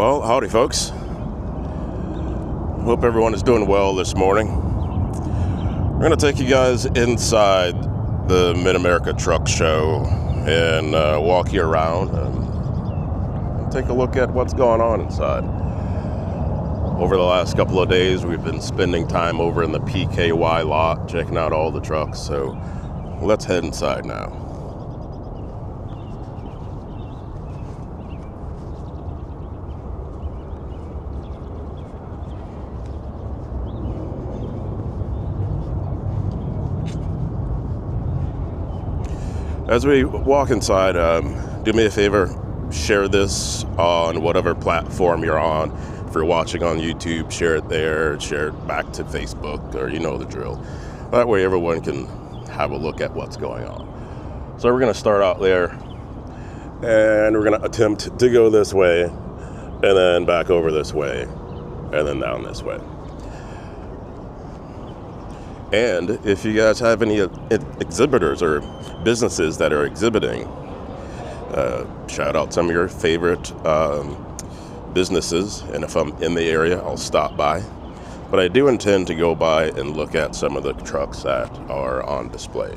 Well, howdy folks. Hope everyone is doing well this morning. We're going to take you guys inside the Mid-America Truck Show and walk you around and take a look at what's going on inside. Over the last couple of days, we've been spending time over in the PKY lot, checking out all the trucks, so let's head inside now. As we walk inside, do me a favor, share this on whatever platform you're on. If you're watching on YouTube, share it there, share it back to Facebook, or you know the drill. That way everyone can have a look at what's going on. So we're going to start out there, and we're going to attempt to go this way, and then back over this way, and then down this way. And if you guys have any exhibitors or businesses that are exhibiting, shout out some of your favorite businesses, and if I'm in the area, I'll stop by. But I do intend to go by and look at some of the trucks that are on display.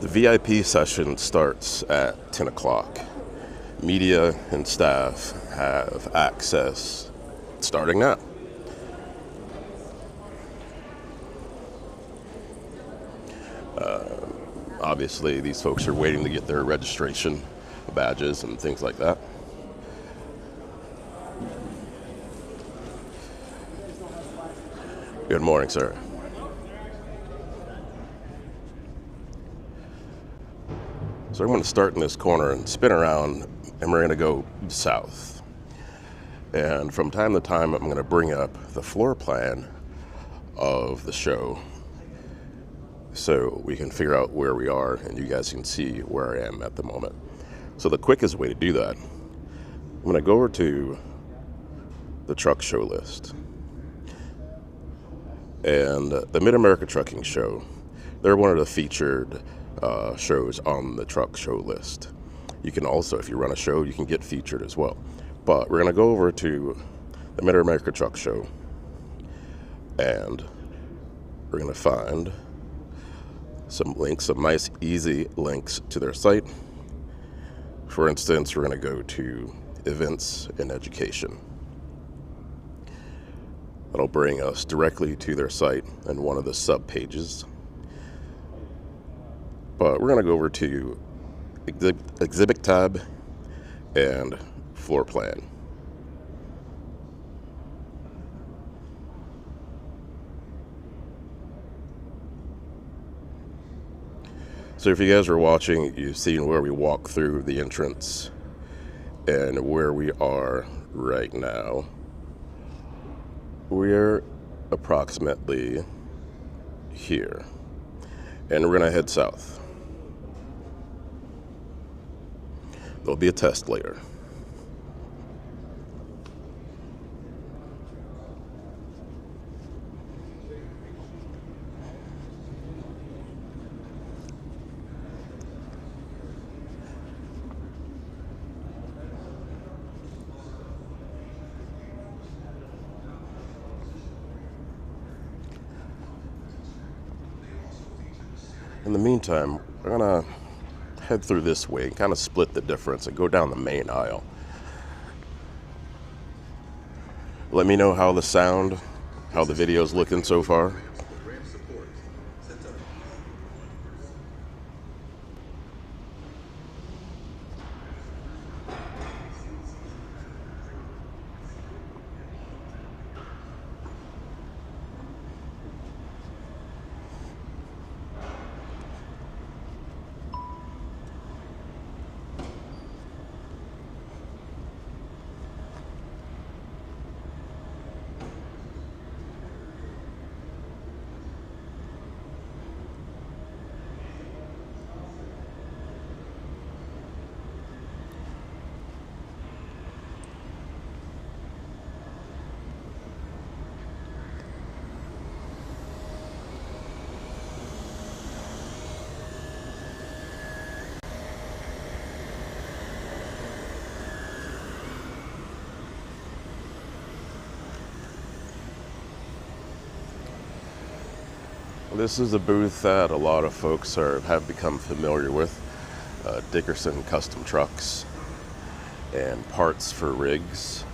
The VIP session starts at 10 o'clock. Media and staff have access starting now. Obviously, these folks are waiting to get their registration badges and things like that. Good morning, sir. So I'm going to start in this corner and spin around, and we're going to go south. And from time to time, I'm going to bring up the floor plan of the show so we can figure out where we are and you guys can see where I am at the moment. So the quickest way to do that, I'm going to go over to the truck show list. And the Mid-America Trucking Show, they're one of the featured shows on the truck show list. You can also, if you run a show, you can get featured as well. But we're going to go over to the Mid-America Truck Show, and we're going to find some links, some nice easy links to their site. For instance, we're going to go to events and education. That'll bring us directly to their site and one of the sub pages. But we're going to go over to exhibit tab and floor plan. So if you guys are watching, you've seen where we walk through the entrance and where we are right now. We're approximately here, and we're going to head south. There'll be a test later. In the meantime, we're going to head through this way and kind of split the difference and go down the main aisle. Let me know how the sound, how the video's looking so far. This is a booth that a lot of folks have become familiar with. Dickerson Custom Trucks and parts for rigs.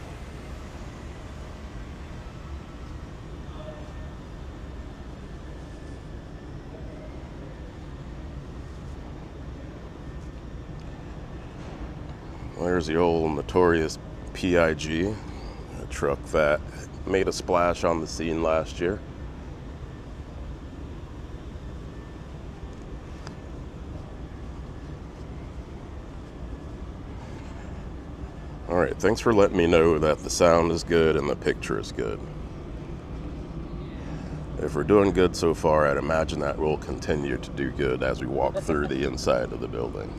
There's the old notorious PIG, a truck that made a splash on the scene last year. Alright, thanks for letting me know that the sound is good and the picture is good. If we're doing good so far, I'd imagine that we'll continue to do good as we walk through the inside of the building.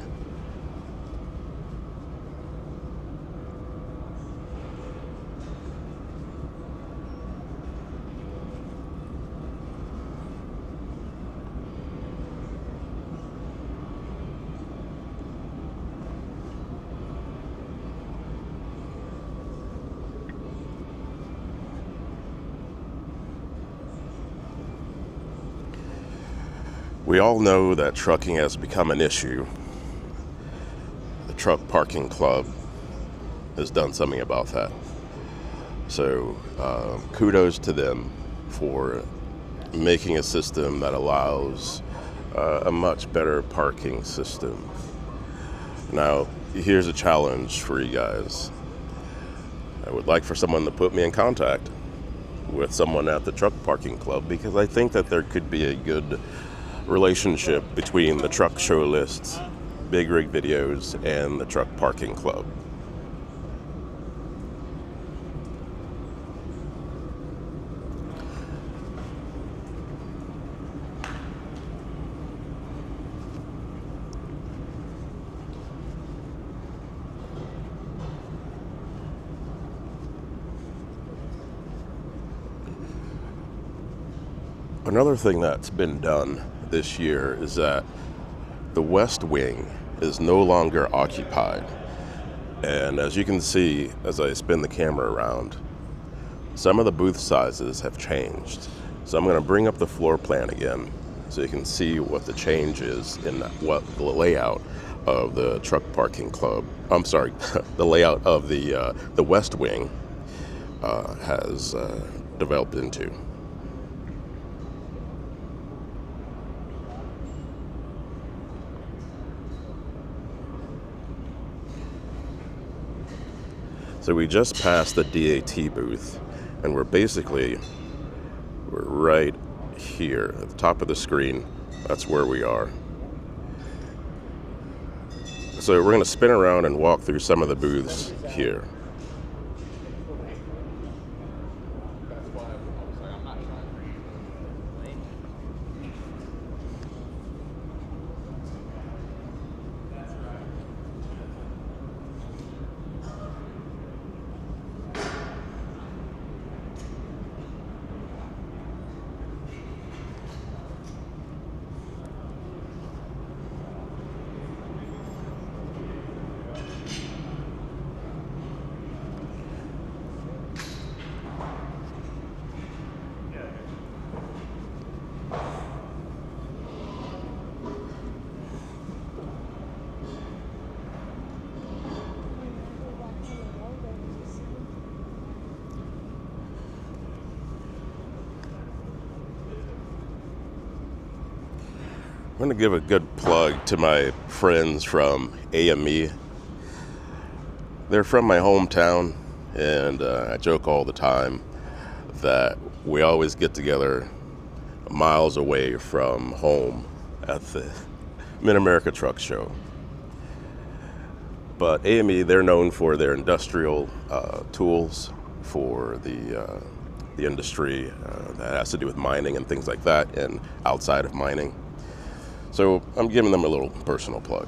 We all know that trucking has become an issue. The Truck Parking Club has done something about that. So kudos to them for making a system that allows a much better parking system. Now, here's a challenge for you guys. I would like for someone to put me in contact with someone at the Truck Parking Club, because I think that there could be a good relationship between the truck show lists, big rig videos, and the Truck Parking Club. Another thing that's been done this year is that the west wing is no longer occupied. And as you can see, as I spin the camera around, some of the booth sizes have changed. So I'm going to bring up the floor plan again so you can see what the change is in what the layout of the Truck Parking Club, I'm sorry, the layout of the west wing has developed into. So we just passed the DAT booth, and we're right here at the top of the screen. That's where we are. So we're going to spin around and walk through some of the booths here. I'm going to give a good plug to my friends from AME. They're from my hometown, and I joke all the time that we always get together miles away from home at the Mid-America Truck Show. But AME, they're known for their industrial tools for the industry that has to do with mining and things like that, and outside of mining. So I'm giving them a little personal plug.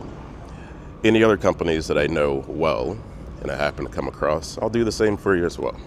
Any other companies that I know well and I happen to come across, I'll do the same for you as well.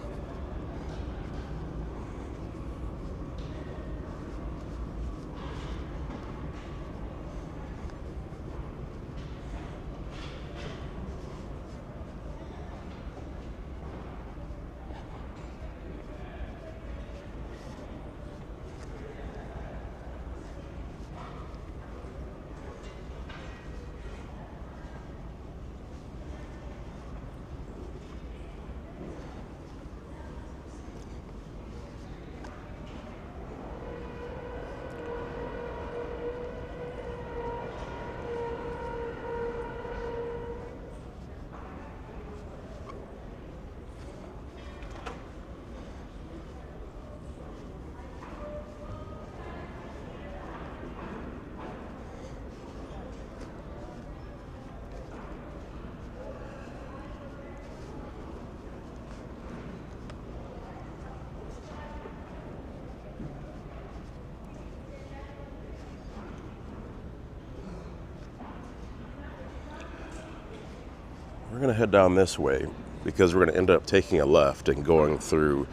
We're going to head down this way because we're going to end up taking a left and going through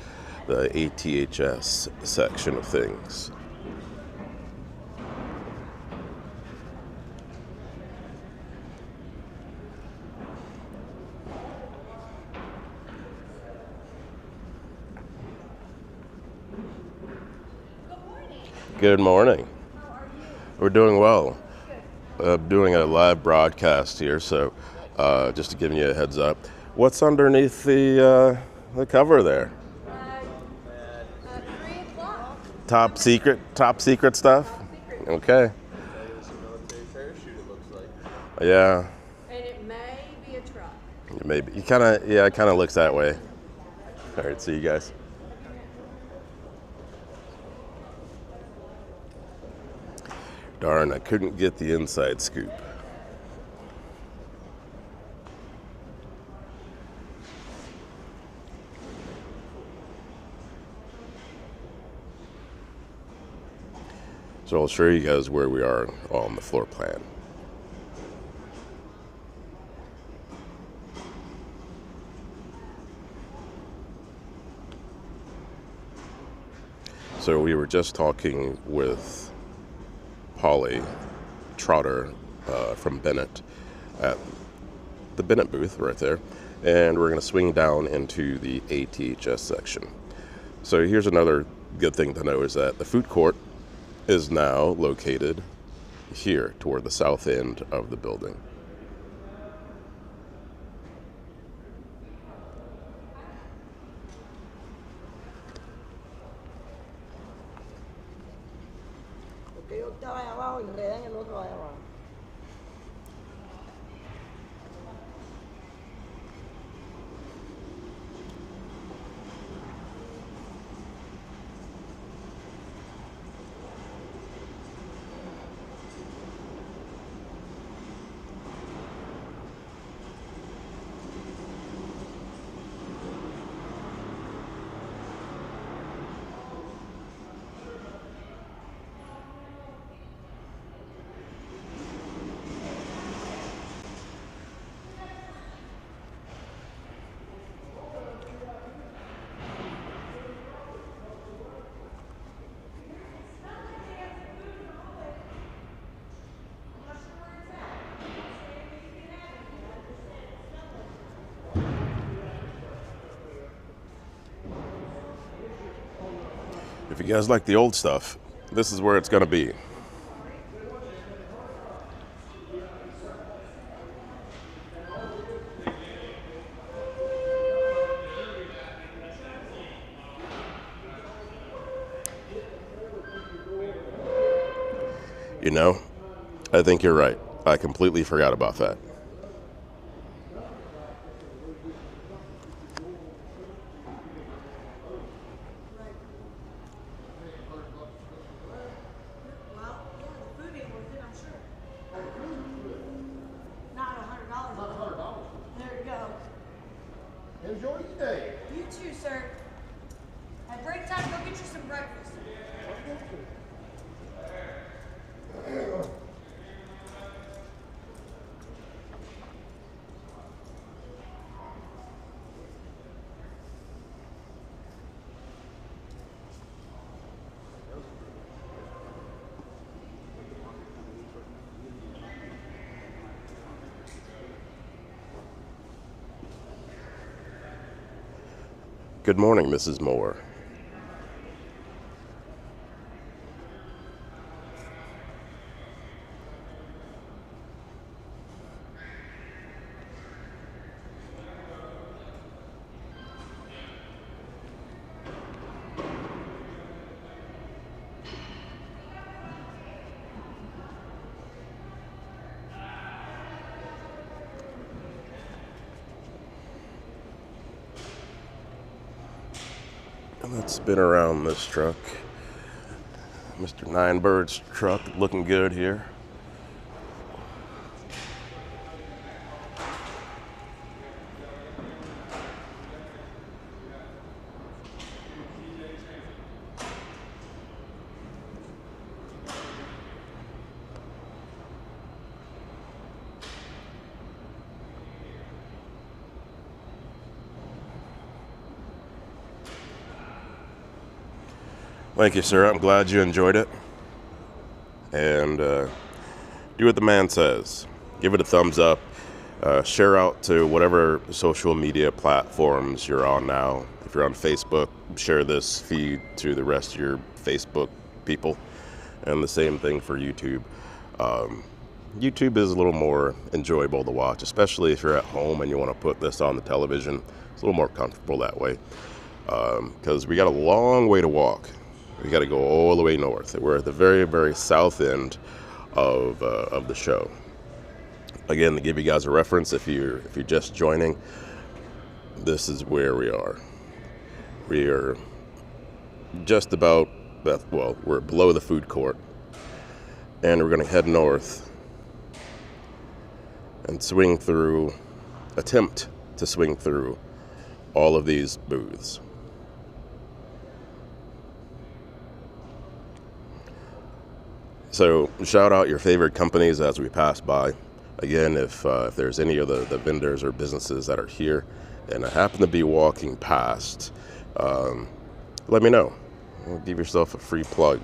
the ATHS section of things. Good morning. How are you? We're doing well. Good. Doing a live broadcast here, so just to give you a heads up. What's underneath the cover there? 3 o'clock. Top secret stuff? Top secret. Okay. It's a military parachute, it looks like. Yeah, And it may be a truck. maybe. It kind of looks that way. All right, see you guys. Darn, I couldn't get the inside scoop. So I'll show you guys where we are on the floor plan. So we were just talking with Polly Trotter from Bennett at the Bennett booth right there, and we're going to swing down into the ATHS section. So here's another good thing to know is that the food court is now located here toward the south end of the building. If you guys like the old stuff, this is where it's going to be. You know, I think you're right. I completely forgot about that. Well, yeah, the food ain't worth it, I'm sure. Not $100. Not $100. There you go. Enjoy your day. You too, sir. At break time, go get you some breakfast. Good morning, Mrs. Moore. Let's spin around this truck. Mr. Ninebird's truck looking good here. Thank you, sir. I'm glad you enjoyed it. And do what the man says. Give it a thumbs up. Share out to whatever social media platforms you're on now. If you're on Facebook, share this feed to the rest of your Facebook people. And the same thing for YouTube. YouTube is a little more enjoyable to watch, especially if you're at home and you want to put this on the television. It's a little more comfortable that way. Because we got a long way to walk. We got to go all the way north. We're at the very, very south end of the show. Again, to give you guys a reference, if you're just joining, this is where we are. We are just about we're below the food court, and we're going to head north and attempt to swing through all of these booths. So shout out your favorite companies as we pass by. Again, if there's any of the vendors or businesses that are here and I happen to be walking past, let me know. Give yourself a free plug.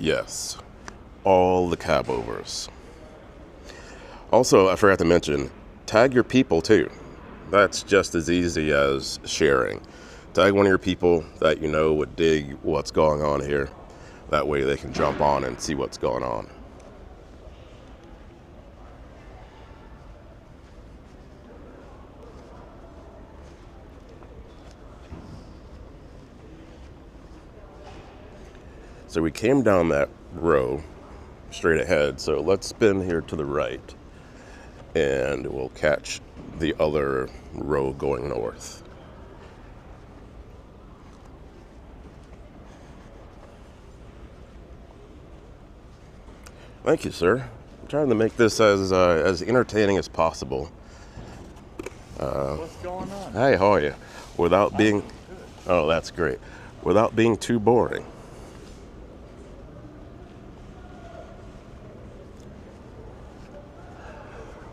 Yes, all the cab overs. Also, I forgot to mention, tag your people too. That's just as easy as sharing. Tag one of your people that you know would dig what's going on here. That way they can jump on and see what's going on. So we came down that row straight ahead, so let's spin here to the right and we'll catch the other row going north. Thank you, sir. I'm trying to make this as entertaining as possible. What's going on? Hey, how are you? Without being, oh, that's great. Without being too boring.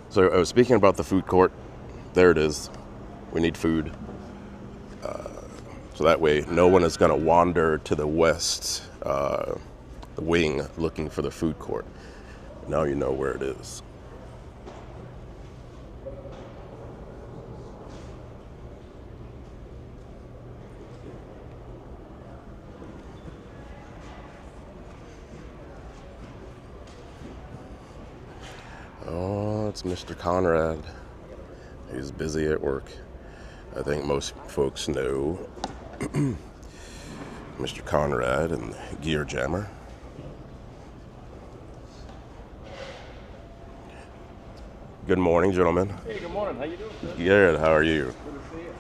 So I was speaking about the food court. There it is. We need food. So that way no one is going to wander to the west wing looking for the food court. Now you know where it is. Oh, it's Mr. Conrad. He's busy at work. I think most folks know Mr. Conrad and Gear Jammer. Good morning, gentlemen. Hey, good morning. How you doing, sir? Good. How are you? Good to see you.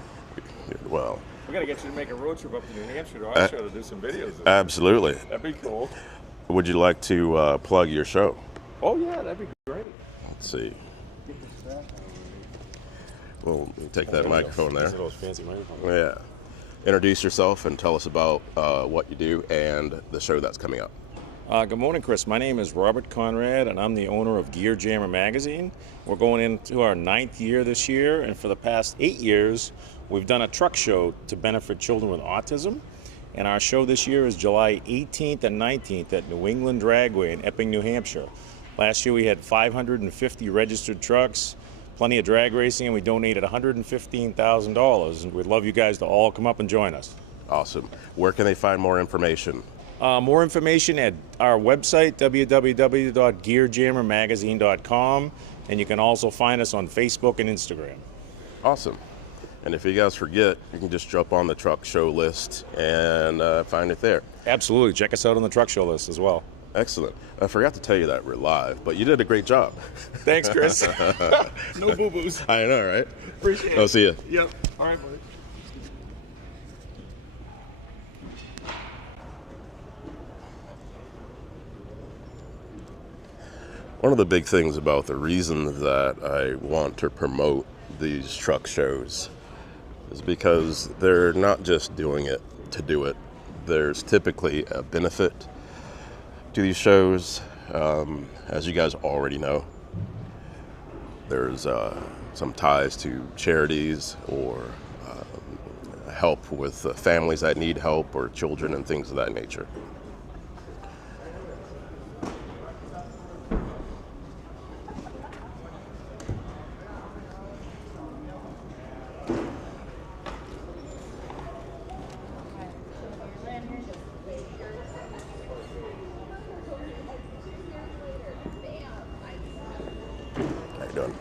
Good. Well, We gotta get you to make a road trip up to New Hampshire to our show to do some videos. absolutely. That'd be cool. Would you like to plug your show? Oh yeah, that'd be great. Let's see. We'll take that microphone there. Those fancy microphones. Yeah. Introduce yourself and tell us about what you do and the show that's coming up. Good morning, Chris. My name is Robert Conrad, and I'm the owner of Gear Jammer Magazine. We're going into our 9th year this year, and for the past 8 years, we've done a truck show to benefit children with autism. And our show this year is July 18th and 19th at New England Dragway in Epping, New Hampshire. Last year we had 550 registered trucks, plenty of drag racing, and we donated $115,000. And we'd love you guys to all come up and join us. Awesome. Where can they find more information? More information at our website, www.gearjammermagazine.com, and you can also find us on Facebook and Instagram. Awesome. And if you guys forget, you can just jump on the truck show list and find it there. Absolutely. Check us out on the truck show list as well. Excellent. I forgot to tell you that we're live, but you did a great job. Thanks, Chris. No boo-boos. I know, right? Appreciate it. I'll see you. Yep. All right, buddy. One of the big things about the reason that I want to promote these truck shows is because they're not just doing it to do it. There's typically a benefit to these shows. As you guys already know, there's some ties to charities or help with families that need help or children and things of that nature. How you doing?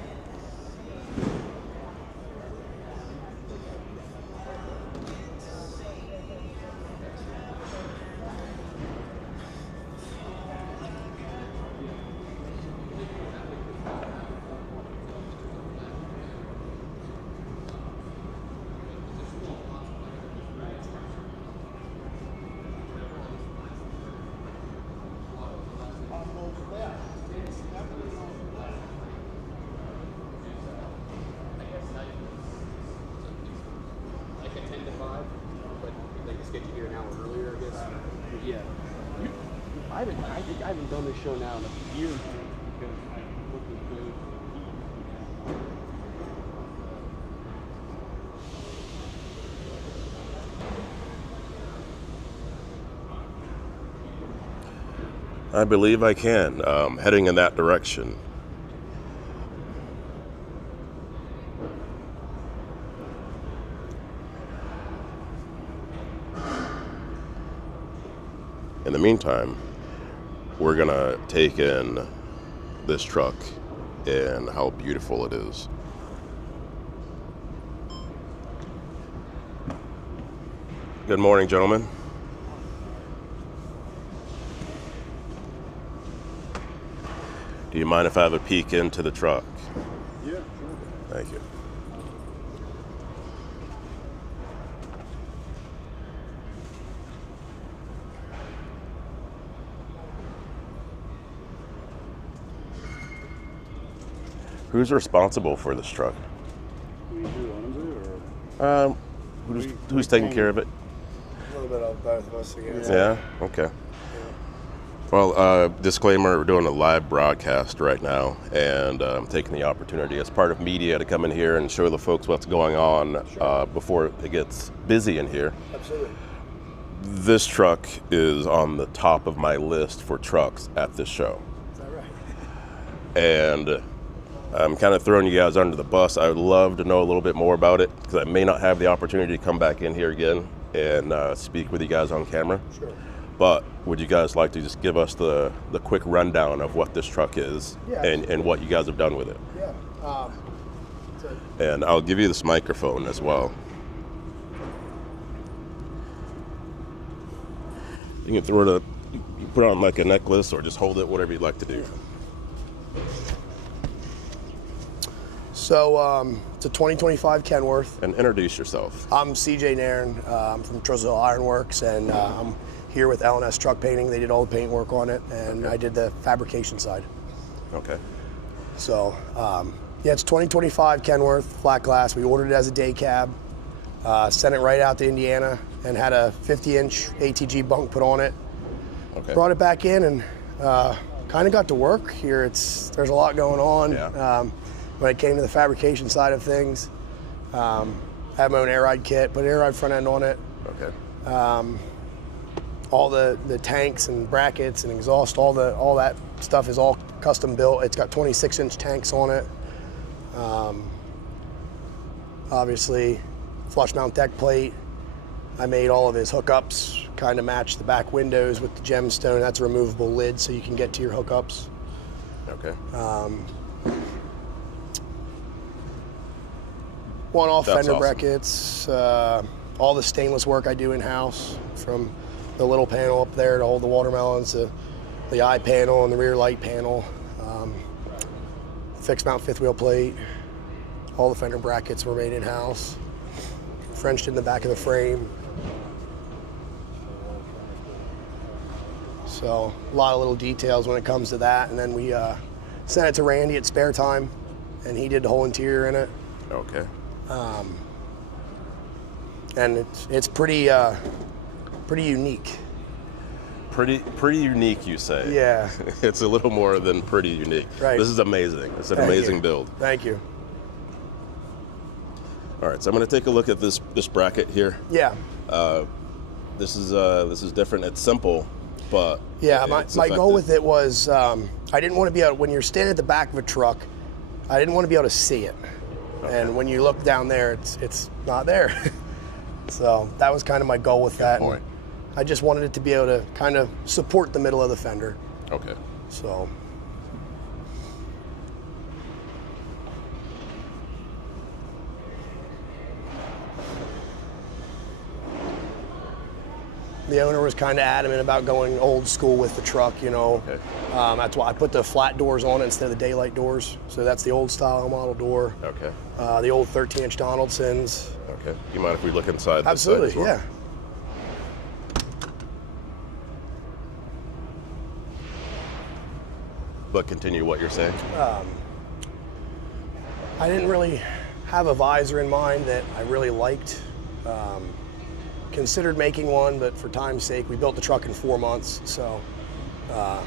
Like a 10 to 5, but they just get you here an hour earlier, I guess. Yeah. I haven't done this show now in a year because I'm looking good. I believe I can. Heading in that direction. In the meantime, we're gonna take in this truck and how beautiful it is. Good morning, gentlemen. Do you mind if I have a peek into the truck? Yeah, sure. Thank you. Who's responsible for this truck? Who owns it, or? Who's taking care of it? A little bit of both of us, I guess. Yeah? Okay. Well, disclaimer, we're doing a live broadcast right now, and I'm taking the opportunity as part of media to come in here and show the folks what's going on before it gets busy in here. Absolutely. This truck is on the top of my list for trucks at this show. Is that right? And I'm kind of throwing you guys under the bus. I would love to know a little bit more about it because I may not have the opportunity to come back in here again and speak with you guys on camera. Sure. But would you guys like to just give us the quick rundown of what this truck is and what you guys have done with it? Yeah. And I'll give you this microphone as well. You can throw it, you put it on like a necklace or just hold it, whatever you'd like to do. So it's a 2025 Kenworth. And introduce yourself. I'm CJ Nairn. I'm from Trozell Ironworks, and I'm here with L&S Truck Painting. They did all the paint work on it, and I did the fabrication side. Okay. So yeah, it's 2025 Kenworth, flat glass. We ordered it as a day cab, sent it right out to Indiana, and had a 50-inch ATG bunk put on it. Okay. Brought it back in and kind of got to work here. There's a lot going on. Yeah. When it came to the fabrication side of things, I have my own air ride kit, put an air ride front end on it. Okay. All the tanks and brackets and exhaust, all that stuff is all custom built. It's got 26-inch tanks on it. Obviously, flush mount deck plate. I made all of his hookups kind of match the back windows with the gemstone. That's a removable lid so you can get to your hookups. Okay. One-off That's fender awesome. brackets, all the stainless work I do in-house, from the little panel up there to hold the watermelons, to the eye panel and the rear light panel, fixed mount fifth wheel plate. All the fender brackets were made in-house, Frenched in the back of the frame. So a lot of little details when it comes to that. And then we sent it to Randy at spare time, and he did the whole interior in it. Okay. And it's pretty unique. Pretty unique, you say? Yeah. It's a little more than pretty unique. Right. This is amazing. It's an Thank amazing you. build. Thank you. All right, so I'm going to take a look at this bracket here. Yeah. This is different. It's simple, but Yeah, it's my goal effective. with it was I didn't want to be able, when you're standing at the back of a truck, I didn't want to be able to see it. And when you look down there, it's not there. So that was kind of my goal with that. point. And I just wanted it to be able to kind of support the middle of the fender. Okay. So the owner was kind of adamant about going old school with the truck, you know. Okay. That's why I put the flat doors on it instead of the daylight doors. So that's the old style model door. Okay. The old 13-inch Donaldsons. Okay. You mind if we look inside? This side Absolutely, as well? yeah. But continue what you're saying. I didn't really have a visor in mind that I really liked. Considered making one, but for time's sake, we built the truck in 4 months. So I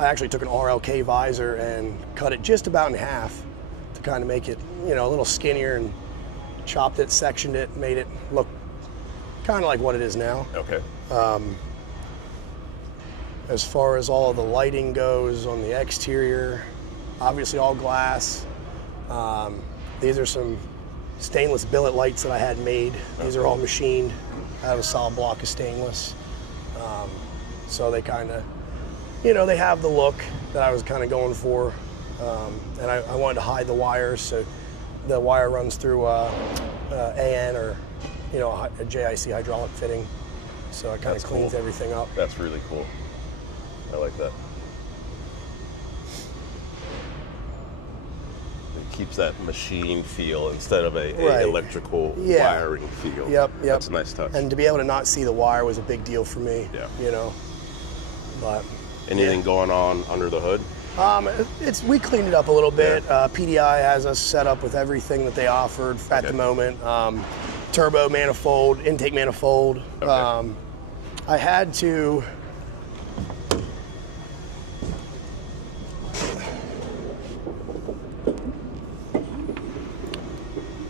actually took an RLK visor and cut it just about in half to kind of make it, you know, a little skinnier, and chopped it, sectioned it, made it look kind of like what it is now. Okay. As far as all of the lighting goes on the exterior, obviously all glass. These are some stainless billet lights that I had made. These are all machined out of a solid block of stainless. So they kind of, you know, they have the look that I was kind of going for. And I wanted to hide the wires, so the wire runs through AN, or, you know, a JIC hydraulic fitting. So it kind of That's cleans cool. everything up. That's really cool. I like that. It keeps that machine feel instead of a Right. electrical Yeah. wiring feel. Yep. That's a nice touch. And to be able to not see the wire was a big deal for me. Yeah. You know. But Anything going on under the hood? we cleaned it up a little bit. PDI has us set up with everything that they offered at the Okay. moment. Turbo manifold, intake manifold. Okay. I had to.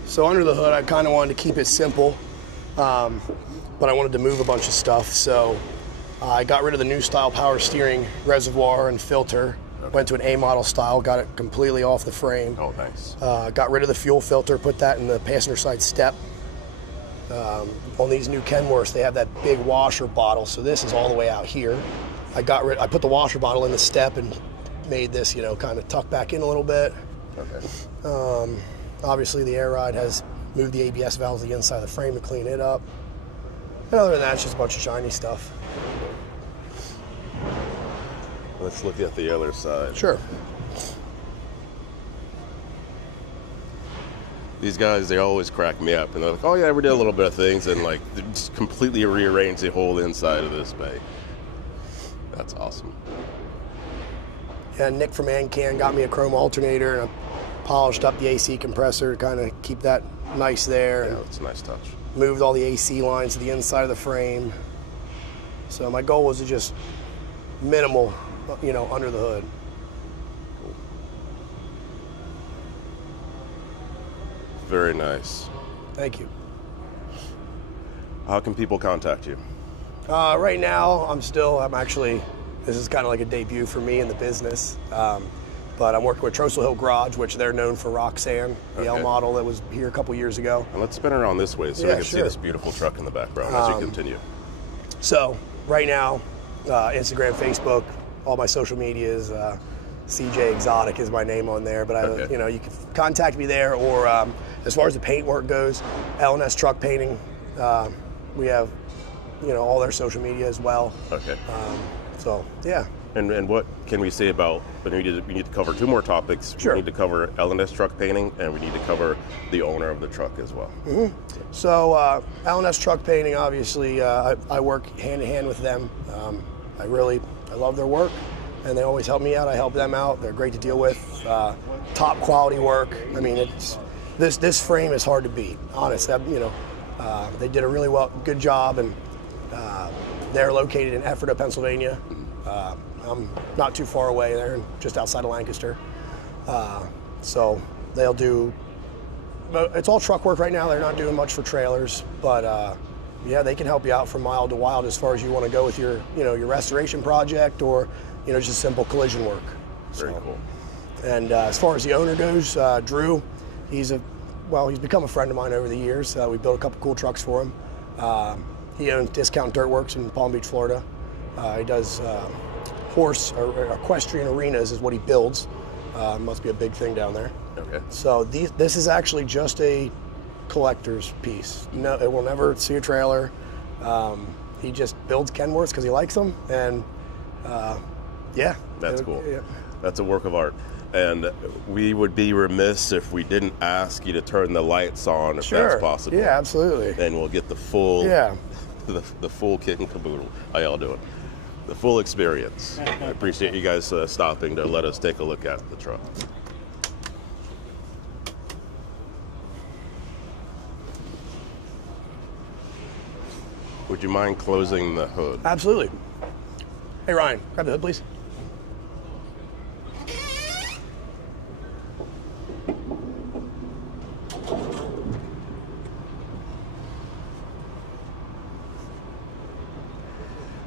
So under the hood, I kind of wanted to keep it simple, but I wanted to move a bunch of stuff. So I got rid of the new style power steering reservoir and filter. Went to an A model style, got it completely off the frame. Oh, nice. Got rid of the fuel filter, put that in the passenger side step. On these new Kenworths, they have that big washer bottle, so this is all the way out here. I put the washer bottle in the step and made this, you know, kind of tuck back in a little bit. Okay. Obviously, the air ride has moved the ABS valves to the inside of the frame to clean it up. And other than that, it's just a bunch of shiny stuff. Let's look at the other side. Sure. These guys, they always crack me up, and they're like, "Oh yeah, we did a little bit of things," and like they just completely rearrange the whole inside of this bay. That's awesome. Yeah, Nick from Ancan got me a chrome alternator, and I polished up the AC compressor to kind of keep that nice there. Yeah, And it's a nice touch. moved all the AC lines to the inside of the frame. So my goal was to just minimal, you know, under the hood. Very nice. Thank you. How can people contact you? Right now, I'm actually, this is kind of like a debut for me in the business. But I'm working with Trossel Hill Garage, which they're known for Roxanne, the L Okay. model that was here a couple years ago. And let's spin around this way so Yeah, we can see sure. this beautiful truck in the background as you continue. So right now, Instagram, Facebook, all my social medias, CJ Exotic is my name on there. But Okay. you can contact me there. Or as far as the paint work goes, L&S Truck Painting, we have all their social media as well. Okay. So yeah. And what can we say about, we need to cover two more topics. Sure. We need to cover L&S Truck Painting, and we need to cover the owner of the truck as well. So L&S Truck Painting, obviously, I work hand in hand with them. I love their work, and they always help me out. I help them out. They're great to deal with. Top quality work. I mean, this frame is hard to beat. Honest, they did a really good job, and they're located in Ephrata, Pennsylvania. I'm not too far away. They're just outside of Lancaster. So they'll do. It's all truck work right now. They're not doing much for trailers, but yeah, they can help you out from mild to wild as far as you want to go with your restoration project or just simple collision work. Very cool. And as far as the owner goes, Drew, he's become a friend of mine over the years. We built a couple cool trucks for him. He owns Discount Dirt Works in Palm Beach, Florida. He does horse or equestrian arenas is what he builds. Must be a big thing down there. Okay. So this is actually just a collector's piece. No, it will never see a trailer. He just builds Kenworths because he likes them, and yeah. That's cool. Yeah. That's a work of art. And we would be remiss if we didn't ask you to turn the lights on if Sure. that's possible. Yeah, absolutely. Then we'll get the full Yeah. the full kit and caboodle. How y'all doing? The full experience. I appreciate you guys stopping to let us take a look at the truck. Would you mind closing the hood? Absolutely. Hey Ryan, grab the hood, please.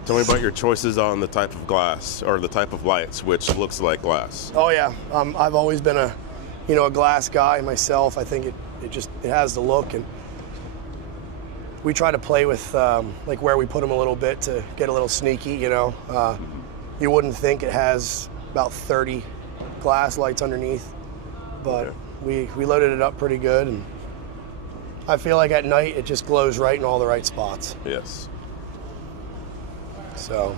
Tell me about your choices on the type of glass or the type of lights, which looks like glass. Oh yeah, I've always been a glass guy myself. I think it has the look, and we try to play with like where we put them a little bit to get a little sneaky. You wouldn't think it has about 30 glass lights underneath, but we loaded it up pretty good, and I feel like at night it just glows right in all the right spots. Yes. So.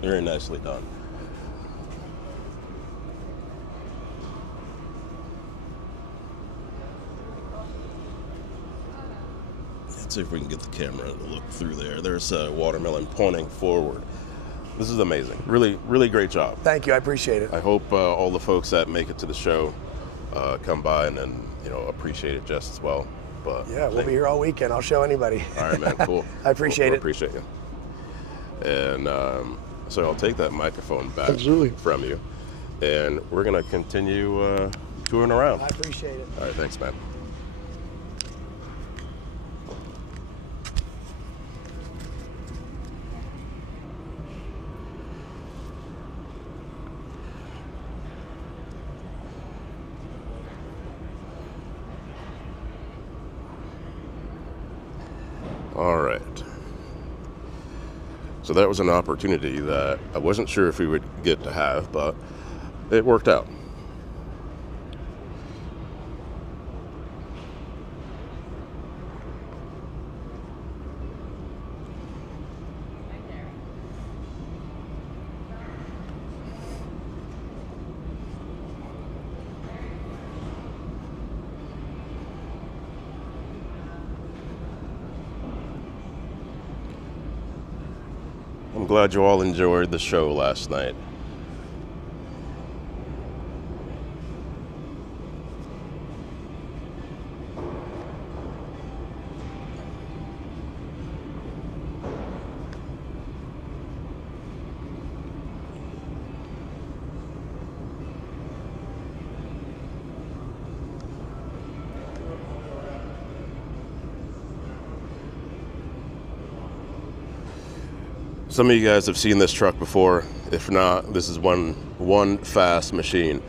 Very nicely done. Let's see if we can get the camera to look through there. There's a watermelon pointing forward. This is amazing. Really, really great job. Thank you. I appreciate it. I hope all the folks that make it to the show come by and appreciate it just as well. But Yeah, we'll be here all weekend. I'll show anybody. All right, man. Cool. I appreciate Cool. it. Appreciate you. And so I'll take that microphone back Absolutely. from you, and we're gonna continue touring around. I appreciate it. All right, thanks, man. All right. So that was an opportunity that I wasn't sure if we would get to have, but it worked out. I'm glad you all enjoyed the show last night. Some of you guys have seen this truck before. If not, this is one fast machine.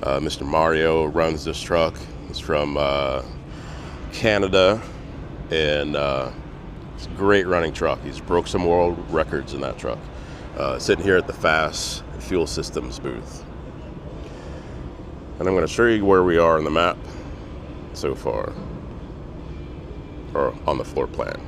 Mr. Mario runs this truck. He's from Canada, and it's a great running truck. He's broke some world records in that truck. Sitting here at the Fast Fuel Systems booth. And I'm going to show you where we are on the map so far, or on the floor plan.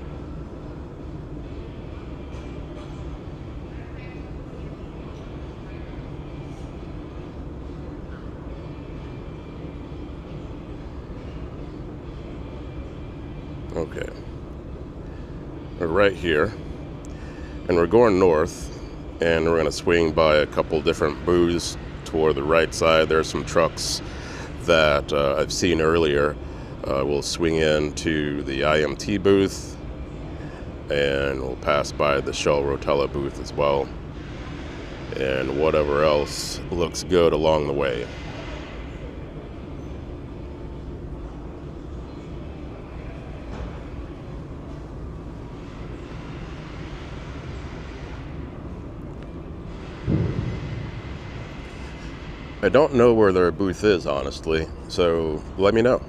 Okay, we're right here, and we're going north, and we're going to swing by a couple different booths toward the right side. There's some trucks that I've seen earlier. We'll swing into the IMT booth, and we'll pass by the Shell Rotella booth as well, and whatever else looks good along the way. I don't know where their booth is, honestly, so let me know.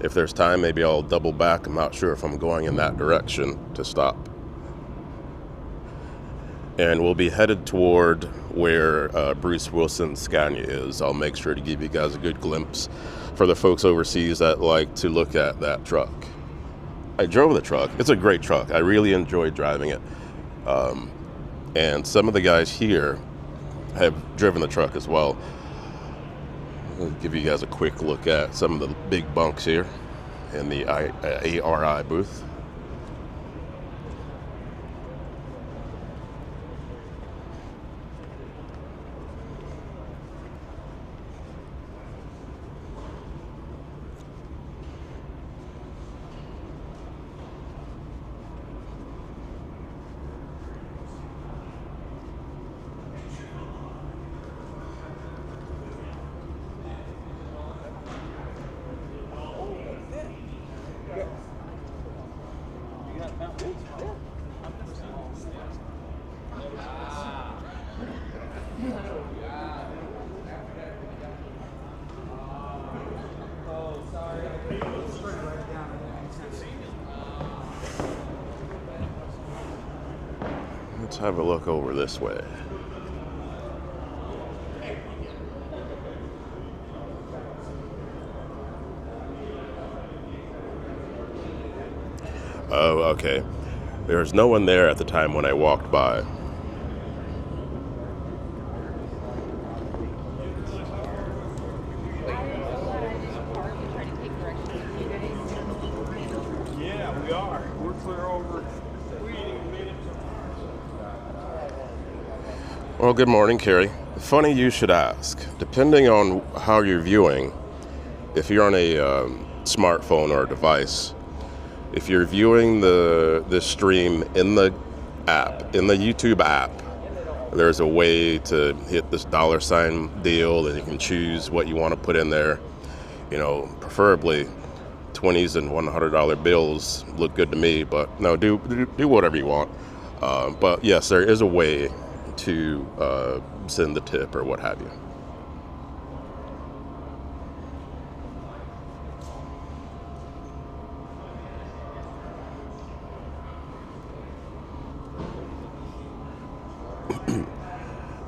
If there's time, maybe I'll double back. I'm not sure if I'm going in that direction to stop. And we'll be headed toward where Bruce Wilson's Scania is. I'll make sure to give you guys a good glimpse for the folks overseas that like to look at that truck. I drove the truck. It's a great truck. I really enjoyed driving it. And some of the guys here have driven the truck as well. I'll give you guys a quick look at some of the big bunks here in the ARI booth. Let's have a look over this way. Oh, okay. There was no one there at the time when I walked by. Yeah, we are. We're clear over. Well, good morning, Carrie. Funny you should ask. Depending on how you're viewing, if you're on a smartphone or a device, if you're viewing this stream in the app, in the YouTube app, there's a way to hit this $ deal, and you can choose what you want to put in there. You know, preferably 20s and $100 bills look good to me, but no, do whatever you want. But yes, there is a way to send the tip or what have you.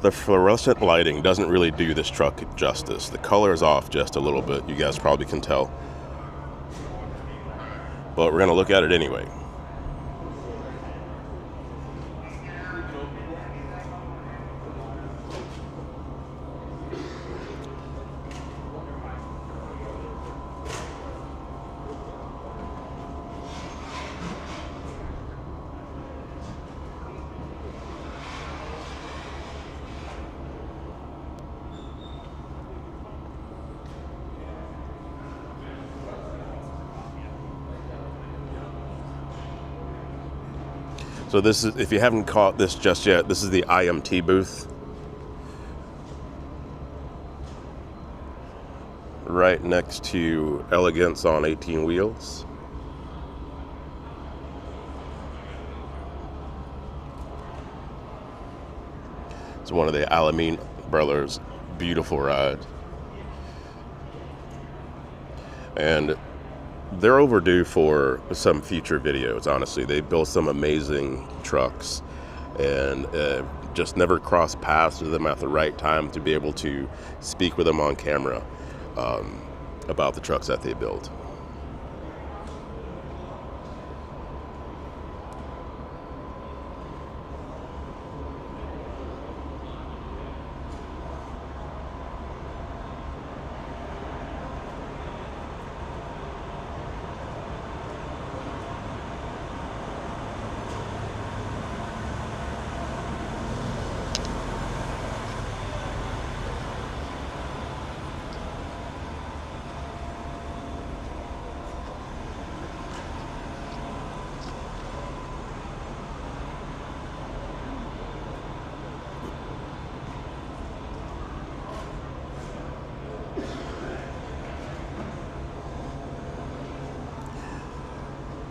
The fluorescent lighting doesn't really do this truck justice. The color is off just a little bit. You guys probably can tell. But we're going to look at it anyway. So this is, if you haven't caught this just yet, this is the IMT booth. Right next to Elegance on 18 wheels. It's one of the Alameen brothers. Beautiful ride. And they're overdue for some future videos, honestly. They built some amazing trucks, and just never crossed paths with them at the right time to be able to speak with them on camera about the trucks that they build.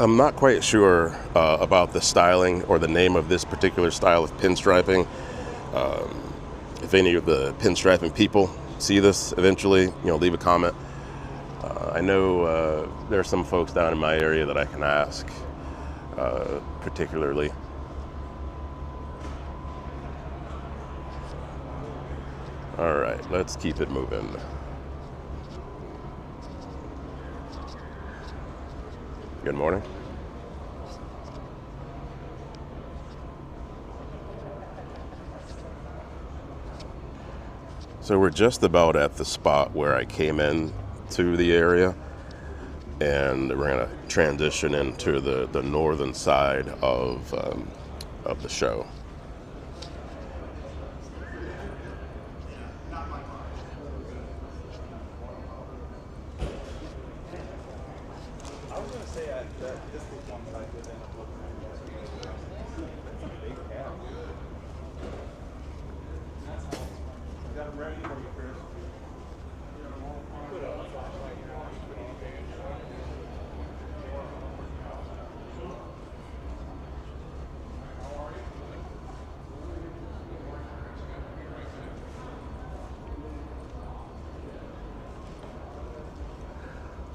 I'm not quite sure about the styling or the name of this particular style of pinstriping. If any of the pinstriping people see this eventually, leave a comment. I know there are some folks down in my area that I can ask, particularly. All right, let's keep it moving. Good morning. So we're just about at the spot where I came in to the area, and we're going to transition into the northern side of the show.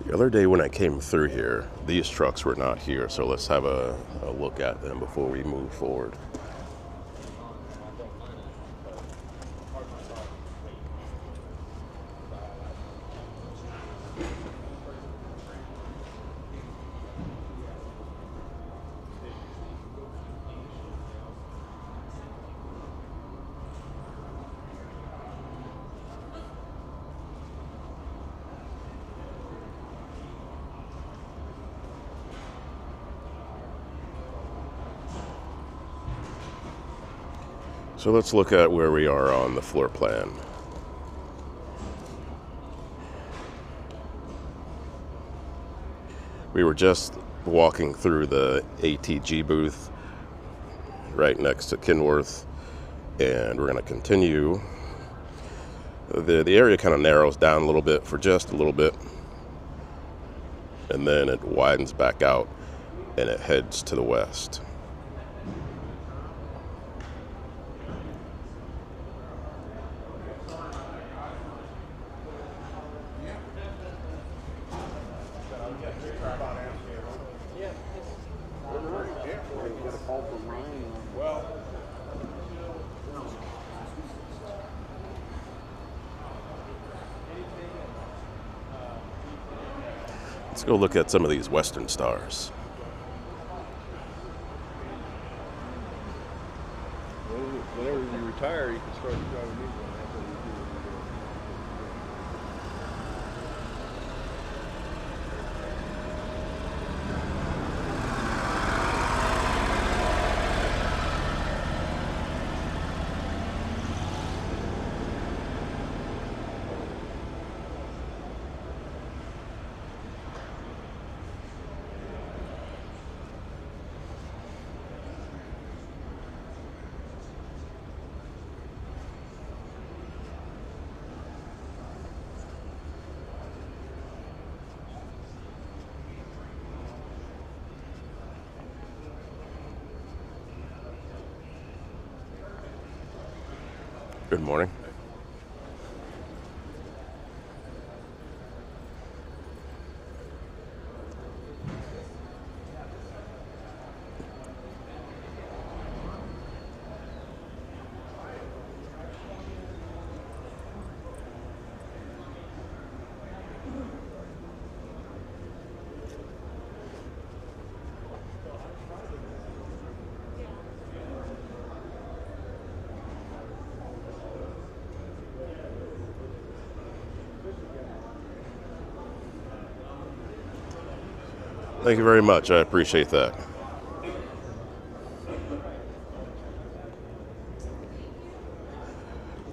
The other day when I came through here, these trucks were not here, so let's have a look at them before we move forward. So let's look at where we are on the floor plan. We were just walking through the ATG booth right next to Kenworth, and we're going to continue. The area kind of narrows down a little bit for just a little bit, and then it widens back out and it heads to the west. Let's go look at some of these Western Stars. Whenever you retire, you can start driving these ones. Good morning. Thank you very much. I appreciate that.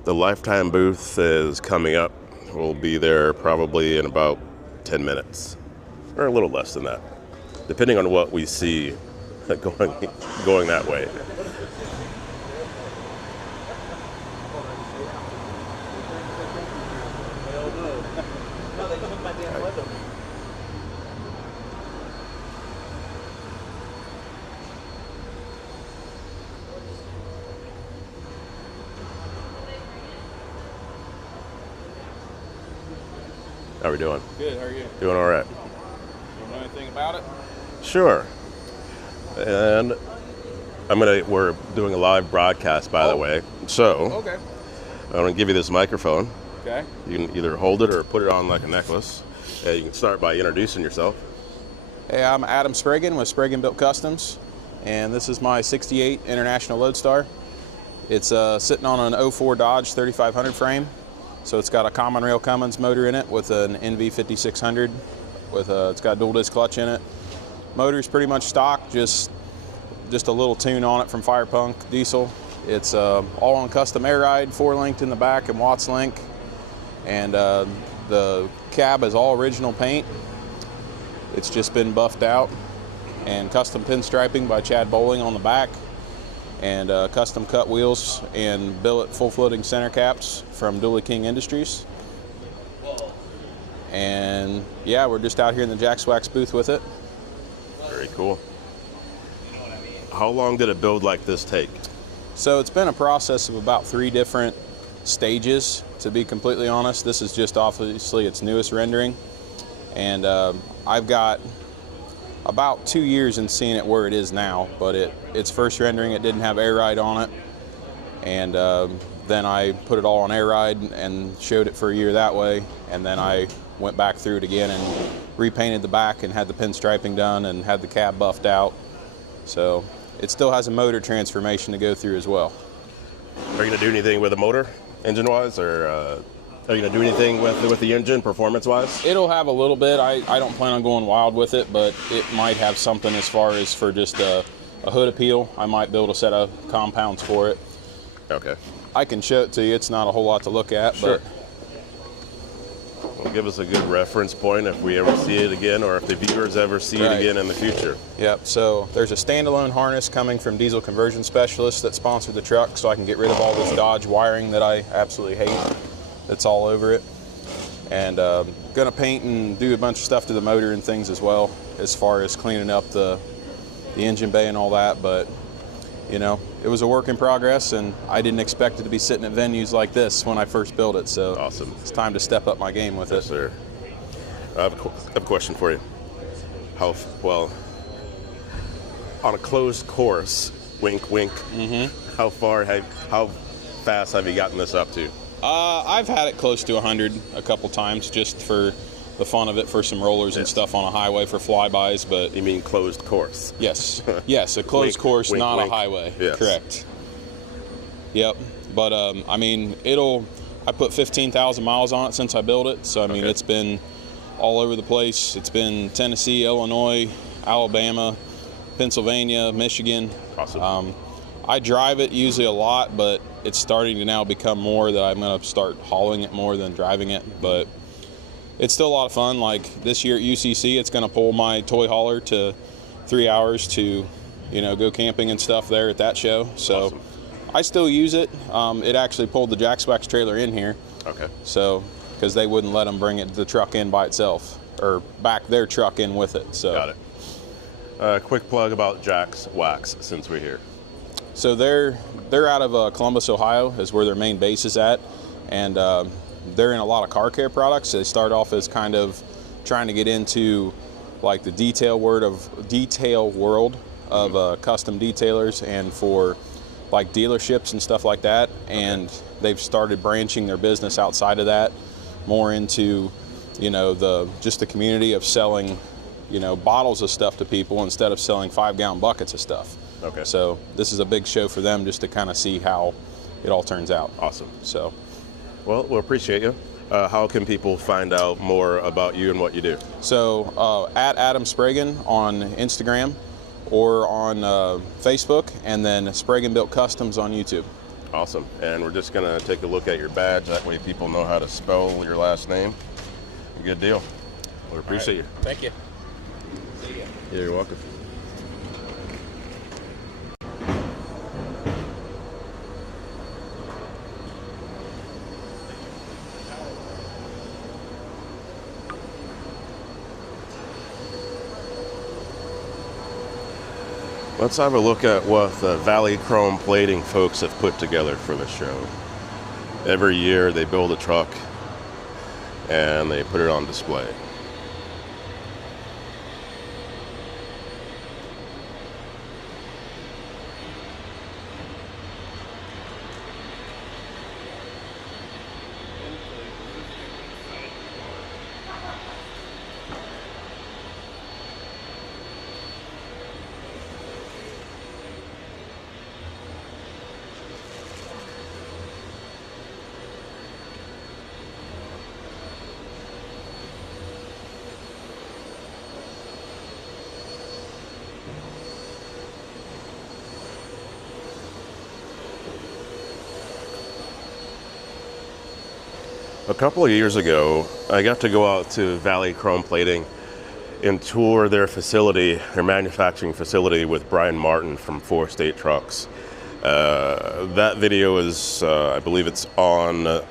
The Lifetime booth is coming up. We'll be there probably in about 10 minutes, or a little less than that, depending on what we see going that way. How are we doing? Good, how are you? Doing all right. You know anything about it? Sure. And we're doing a live broadcast, by the way. So, Okay. I'm gonna give you this microphone. Okay. You can either hold it or put it on like a necklace. You can start by introducing yourself. Hey, I'm Adam Spraggan with Spraggan Built Customs, and this is my 68 International Loadstar. It's sitting on an 04 Dodge 3500 frame. So it's got a common rail Cummins motor in it with an NV 5600. It's got dual disc clutch in it. Motor's pretty much stock, just a little tune on it from Fire Punk diesel. It's all on custom air ride, 4-linked in the back and Watts link, and the cab is all original paint. It's just been buffed out, and custom pinstriping by Chad Bowling on the back, and custom cut wheels and billet full floating center caps from Dooley King Industries. And yeah, we're just out here in the Jack Swax booth with it. Very cool. How long did a build like this take? So it's been a process of about 3 different stages, to be completely honest. This is just obviously its newest rendering. And I've got about 2 years in seeing it where it is now, but its first rendering, it didn't have air ride on it. And then I put it all on air ride and showed it for a year that way. And then I went back through it again and repainted the back and had the pinstriping done and had the cab buffed out. So it still has a motor transformation to go through as well. Are you going to do anything with the motor, engine-wise, or are you going to do anything with the engine, performance-wise? It'll have a little bit. I don't plan on going wild with it, but it might have something as far as for just a hood appeal. I might build a set of compounds for it. Okay. I can show it to you. It's not a whole lot to look at, Sure. but Well, give us a good reference point if we ever see it again, or if the viewers ever see it Right. again in the future. Yep, so there's a standalone harness coming from Diesel Conversion Specialist that sponsored the truck, so I can get rid of all this Dodge wiring that I absolutely hate that's all over it. And gonna paint and do a bunch of stuff to the motor and things as well, as far as cleaning up the engine bay and all that. But you know, it was a work in progress, and I didn't expect it to be sitting at venues like this when I first built it. So Awesome. it's time to step up my game with Yes, it. sir. I have a question for you. Well, on a closed course, wink, wink, how fast have you gotten this up to? I've had it close to 100 a couple times, just for the fun of it, for some rollers and stuff on a highway for flybys. But You mean closed course? yes, yes, a closed Wink, course, wink, not wink. a highway. Yes. Correct. Yep. But I mean, I put 15,000 miles on it since I built it, so I mean, Okay. it's been all over the place. It's been Tennessee, Illinois, Alabama, Pennsylvania, Michigan. Awesome. I drive it usually a lot, but it's starting to now become more that I'm going to start hauling it more than driving it. But it's still a lot of fun. Like this year at UCC, it's going to pull my toy hauler to 3 hours to, go camping and stuff there at that show. So Awesome. I still use it. It actually pulled the Jack Swax trailer in here. Okay. So, because they wouldn't let them bring the truck in by itself, or back their truck in with it. So Got it. Quick plug about Jack's Wax since we're here. So they're out of Columbus, Ohio, is where their main base is at, and they're in a lot of car care products. They start off as kind of trying to get into like the detail world of custom detailers and for like dealerships and stuff like that. And they've started branching their business outside of that, more into, you know, just the community of selling, you know, bottles of stuff to people instead of selling 5-gallon buckets of stuff. Okay. So this is a big show for them just to kind of see how it all turns out. Awesome. So, well, we appreciate you. How can people find out more about you and what you do? So at Adam Spragan on Instagram or on Facebook, and then Spragan Built Customs on YouTube. Awesome. And we're just going to take a look at your badge. That way people know how to spell your last name. Good deal. We appreciate you. Thank you. Yeah, you're welcome. Let's have a look at what the Valley Chrome Plating folks have put together for the show. Every year they build a truck and they put it on display. A couple of years ago, I got to go out to Valley Chrome Plating and tour their facility, their manufacturing facility, with Brian Martin from 4 State Trucks. That video is, I believe it's on the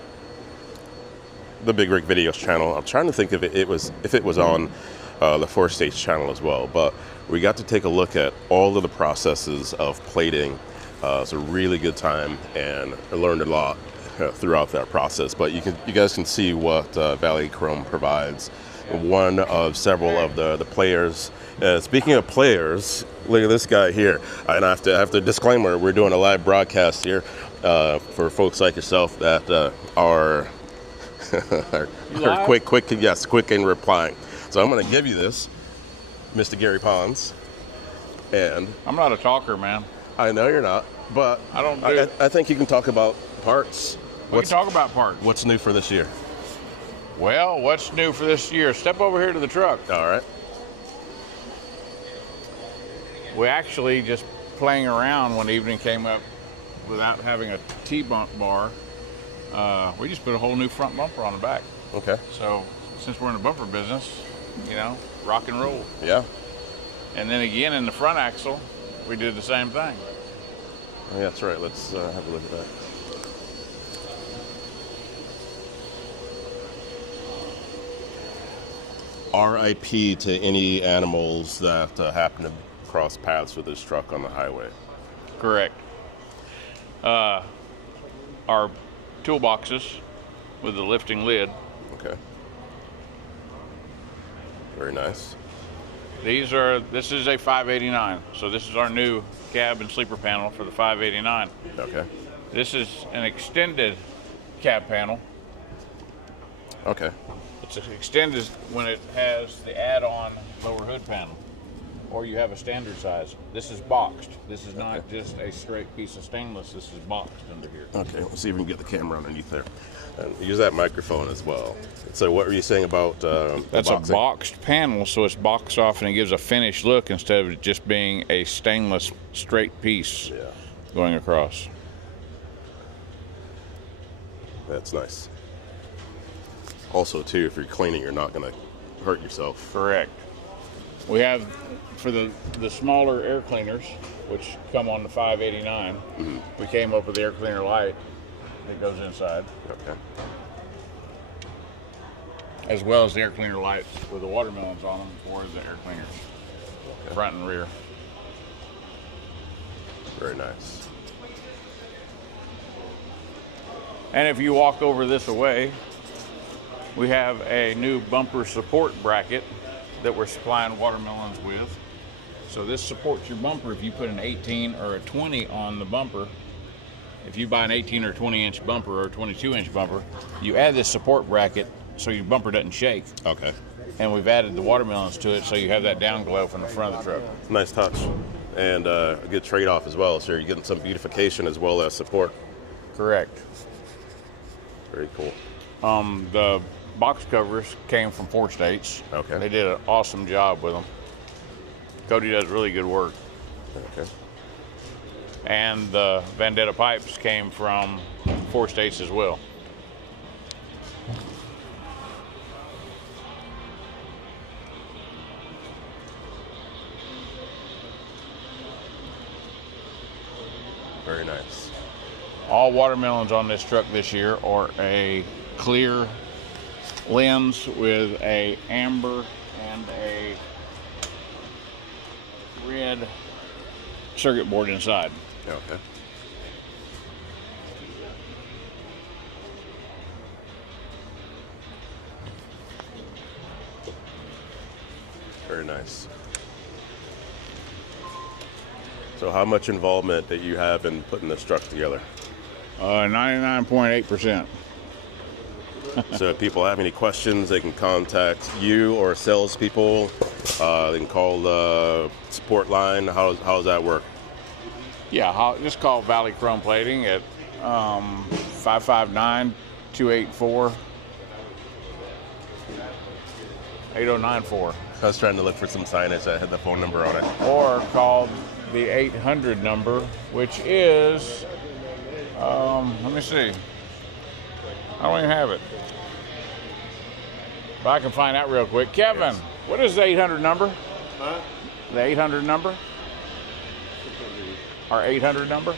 Big Rig Videos channel. I'm trying to think if it was on the 4 States channel as well. But we got to take a look at all of the processes of plating. It's a really good time, and I learned a lot throughout that process. But you guys can see what Valley Chrome provides. One of several of the players. Speaking of players, look at this guy here. And I have to disclaimer, we're doing a live broadcast here for folks like yourself that are quick in replying. So I'm going to give you this, Mr. Gary Pons. And I'm not a talker, man. I know you're not, but I think you can talk about parts. We can talk about parts. What's new for this year? Well, what's new for this year? Step over here to the truck. All right. We actually just playing around one evening came up without having a T-bump bar. We just put a whole new front bumper on the back. Okay. So since we're in the bumper business, you know, rock and roll. Yeah. And then again in the front axle, we did the same thing. Oh, yeah, that's right. Let's have a look at that. RIP to any animals that happen to cross paths with this truck on the highway. Correct. Our toolboxes with the lifting lid. Okay. Very nice. This is a 589, so this is our new cab and sleeper panel for the 589. Okay. This is an extended cab panel. Okay. It's extended when it has the add-on lower hood panel, or you have a standard size. This is boxed. This is not just a straight piece of stainless. This is boxed under here. Okay, let's see if we can get the camera underneath there. And use that microphone as well. So what were you saying about That's boxing? a boxed panel, so it's boxed off and it gives a finished look instead of just being a stainless straight piece going across. That's nice. Also, too, if you're cleaning, you're not going to hurt yourself. Correct. We have, for the smaller air cleaners, which come on the 589, we came up with the air cleaner light that goes inside. Okay. As well as the air cleaner lights with the watermelons on them for the air cleaners, front and rear. Very nice. And if you walk over this away, we have a new bumper support bracket that we're supplying watermelons with. So this supports your bumper if you put an 18 or a 20 on the bumper. If you buy an 18 or 20 inch bumper or a 22 inch bumper, you add this support bracket so your bumper doesn't shake. Okay. And we've added the watermelons to it so you have that down glow from the front of the truck. Nice touch. And a good trade-off as well. So you're getting some beautification as well as support. Correct. Very cool. The box covers came from 4 states. Okay. They did an awesome job with them. Cody does really good work. Okay. And the Vendetta pipes came from 4 states as well. Very nice. All watermelons on this truck this year are a clear lens with a amber and a red circuit board inside. Okay. Very nice. So how much involvement that you have in putting this truck together? 99.8%. So if people have any questions, they can contact you or salespeople. They can call the support line. How does that work? Yeah, just call Valley Chrome Plating at 559-284-8094. I was trying to look for some signage that had the phone number on it. Or call the 800 number, which is, let me see. I don't even have it. But I can find out real quick. Kevin, what is the 800 number? Huh? The 800 number? Our 800 number?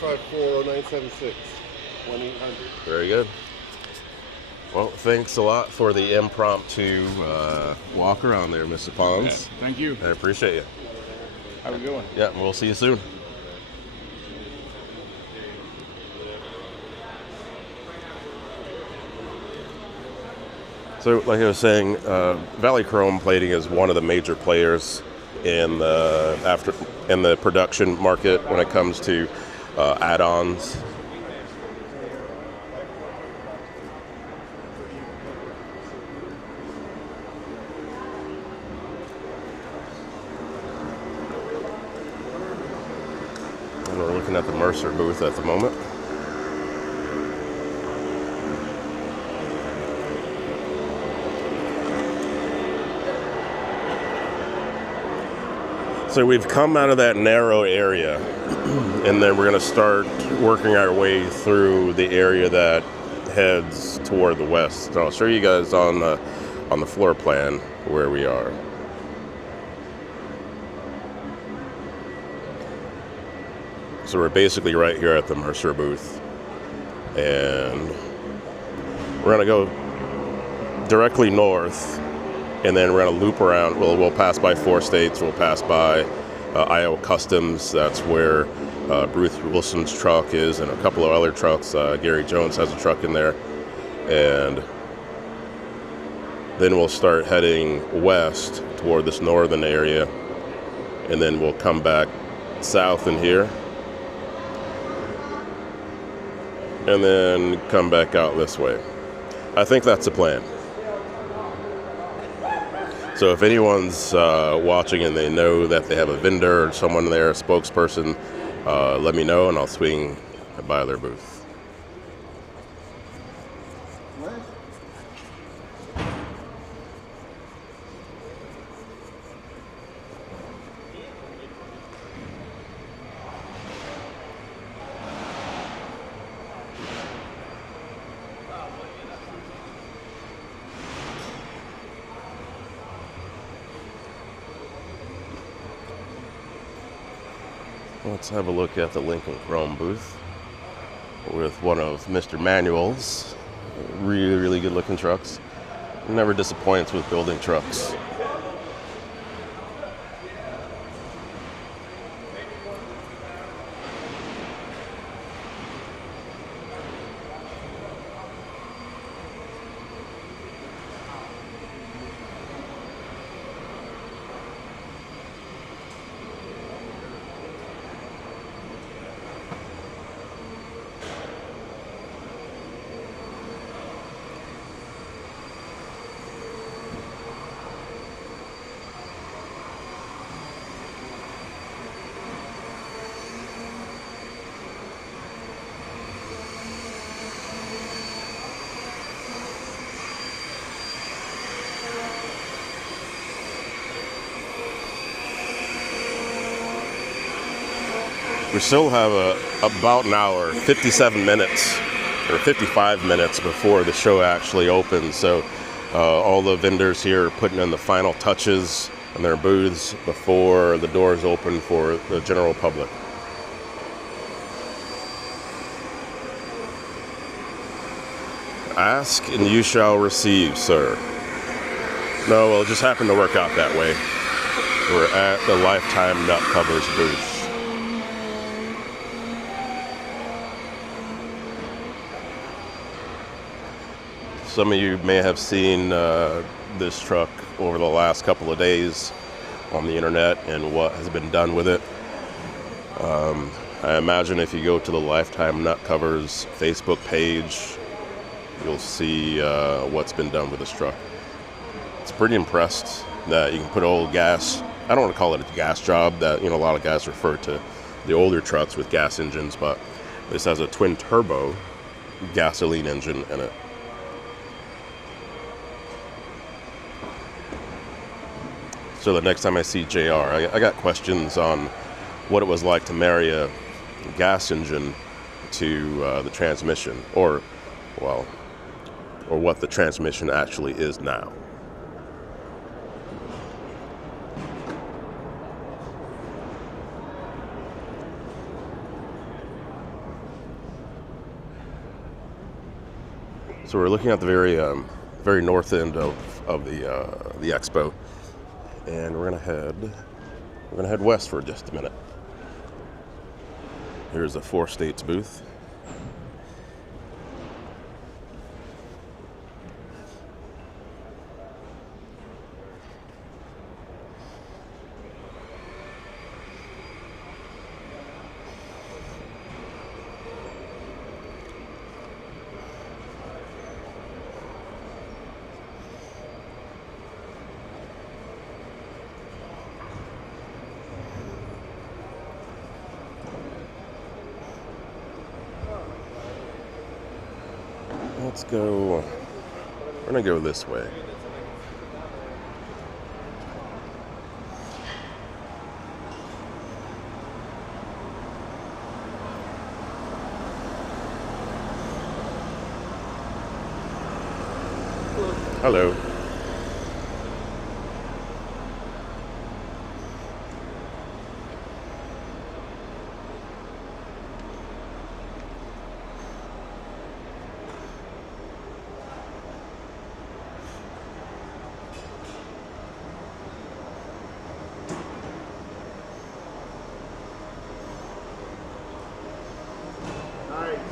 354-0976. 1-800. Very good. Well, thanks a lot for the impromptu walk around there, Mr. Pons. Yeah, thank you. I appreciate you. How we going? Yeah, we'll see you soon. So, like I was saying, Valley Chrome Plating is one of the major players in the production market when it comes to add-ons. And we're looking at the Mercer booth at the moment. So we've come out of that narrow area, and then we're going to start working our way through the area that heads toward the west. So I'll show you guys on the floor plan where we are. So we're basically right here at the Mercer booth, and we're going to go directly north. And then we're going to loop around. We'll pass by 4 states. We'll pass by I29 Customs. That's where Bruce Wilson's truck is, and a couple of other trucks. Gary Jones has a truck in there. And then we'll start heading west toward this northern area. And then we'll come back south in here. And then come back out this way. I think that's the plan. So if anyone's watching and they know that they have a vendor or someone there, a spokesperson, let me know and I'll swing by their booth. Let's have a look at the Lincoln Chrome booth with one of Mr. Manuel's really, really good looking trucks. Never disappoints with building trucks. We still have about an hour, 57 minutes or 55 minutes before the show actually opens. So all the vendors here are putting in the final touches in their booths before the doors open for the general public. Ask and you shall receive, sir. No, well, it just happened to work out that way. We're at the Lifetime Nut Covers booth. Some of you may have seen this truck over the last couple of days on the internet and what has been done with it. I imagine if you go to the Lifetime Nut Covers Facebook page, you'll see what's been done with this truck. It's pretty impressed that you can put old gas, I don't want to call it a gas job, that, you know, a lot of guys refer to the older trucks with gas engines, but this has a twin turbo gasoline engine in it. So the next time I see JR, I got questions on what it was like to marry a gas engine to the transmission, or what the transmission actually is now. So we're looking at the very north end of the expo, and we're gonna head west for just a minute. Here's a 4 States booth. Let's go, we're gonna go this way. Hello.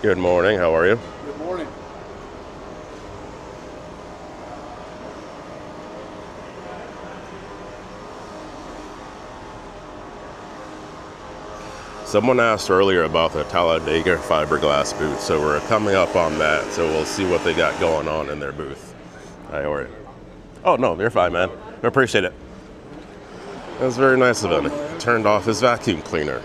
Good morning, how are you? Good morning. Someone asked earlier about the Talladega Fiberglass booth, so we're coming up on that, so we'll see what they got going on in their booth. Hi, how are you? Oh, no, you're fine, man. I appreciate it. That was very nice of him. He turned off his vacuum cleaner.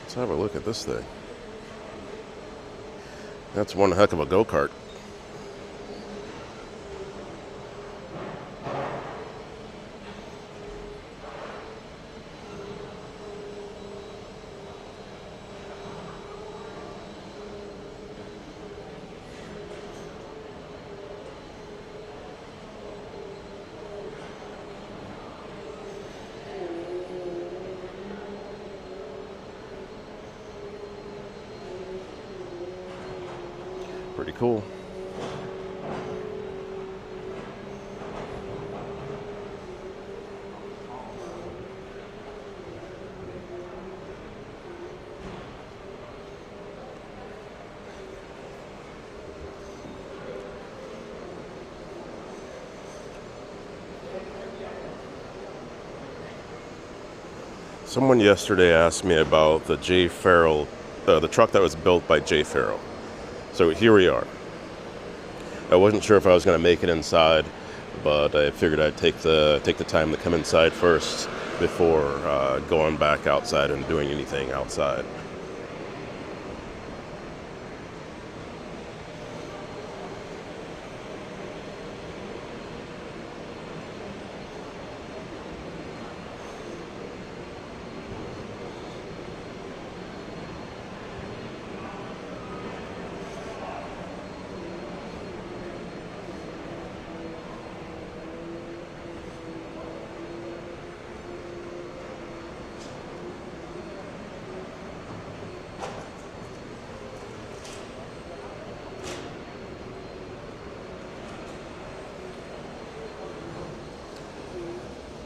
Let's have a look at this thing. That's one heck of a go-kart. Pretty cool. Someone yesterday asked me about the J. Farrell, the truck that was built by J. Farrell. So here we are. I wasn't sure if I was going to make it inside, but I figured I'd take the time to come inside first before going back outside and doing anything outside.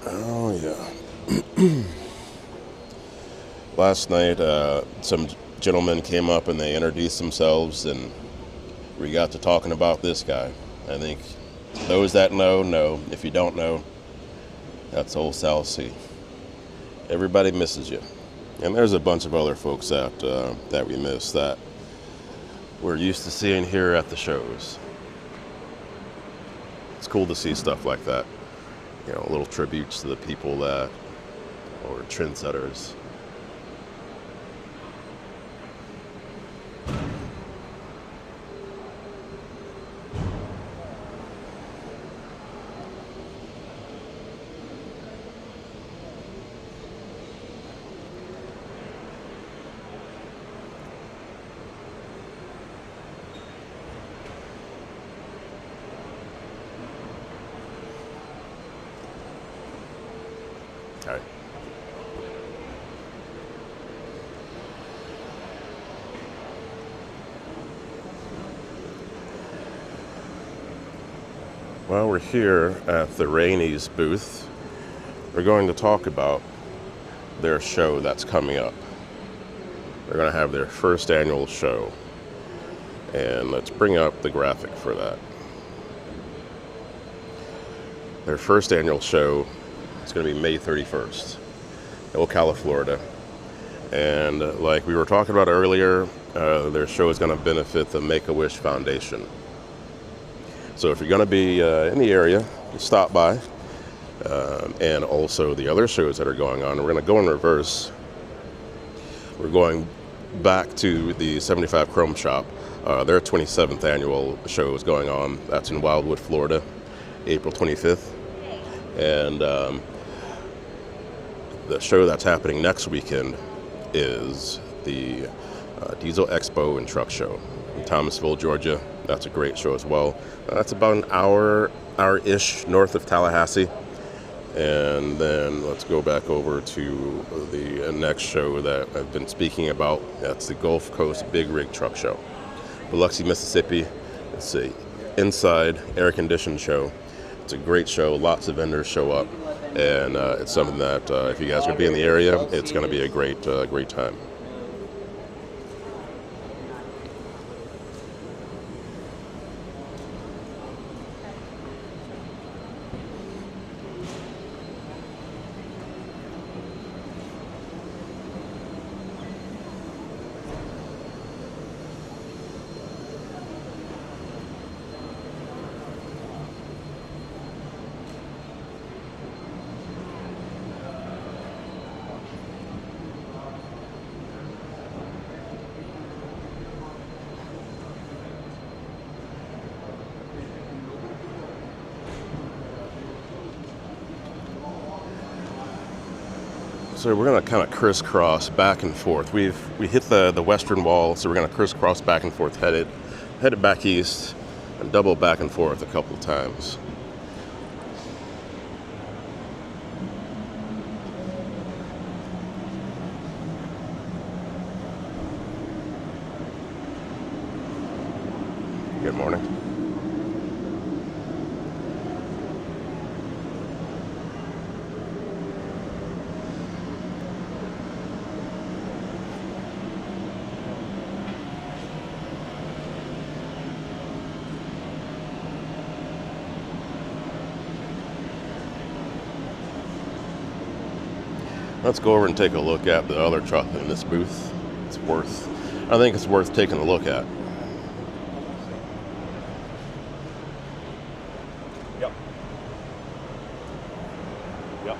Oh, yeah. Last night, some gentlemen came up and they introduced themselves, and we got to talking about this guy. I think those that know. If you don't know, that's old South Sea. Everybody misses you. And there's a bunch of other folks that we miss that we're used to seeing here at the shows. It's cool to see stuff like that. You know, little tributes to the people that, or trendsetters. All right. Well, we're here at the Rainey's booth. We're going to talk about their show that's coming up. They're going to have their first annual show. And let's bring up the graphic for that. Their first annual show is going to be May 31st in Ocala, Florida. And like we were talking about earlier, their show is going to benefit the Make-A-Wish Foundation. So if you're going to be in the area, stop by. And also the other shows that are going on. We're going to go in reverse. We're going back to the 75 Chrome Shop. Their 27th annual show is going on. That's in Wildwood, Florida, April 25th. And the show that's happening next weekend is the Diesel Expo and Truck Show in Thomasville, Georgia. That's a great show as well. That's about an hour-ish north of Tallahassee. And then let's go back over to the next show that I've been speaking about. That's the Gulf Coast Big Rig Truck Show. Biloxi, Mississippi. It's a inside air-conditioned show. It's a great show. Lots of vendors show up. And it's something that if you guys are going to be in the area, it's going to be a great time. So we're going to kind of crisscross back and forth. We hit the western wall, so we're going to crisscross back and forth, headed back east, and double back and forth a couple of times. Good morning. let's go over and take a look at the other truck in this booth. I think it's worth taking a look at. Yep. Yep.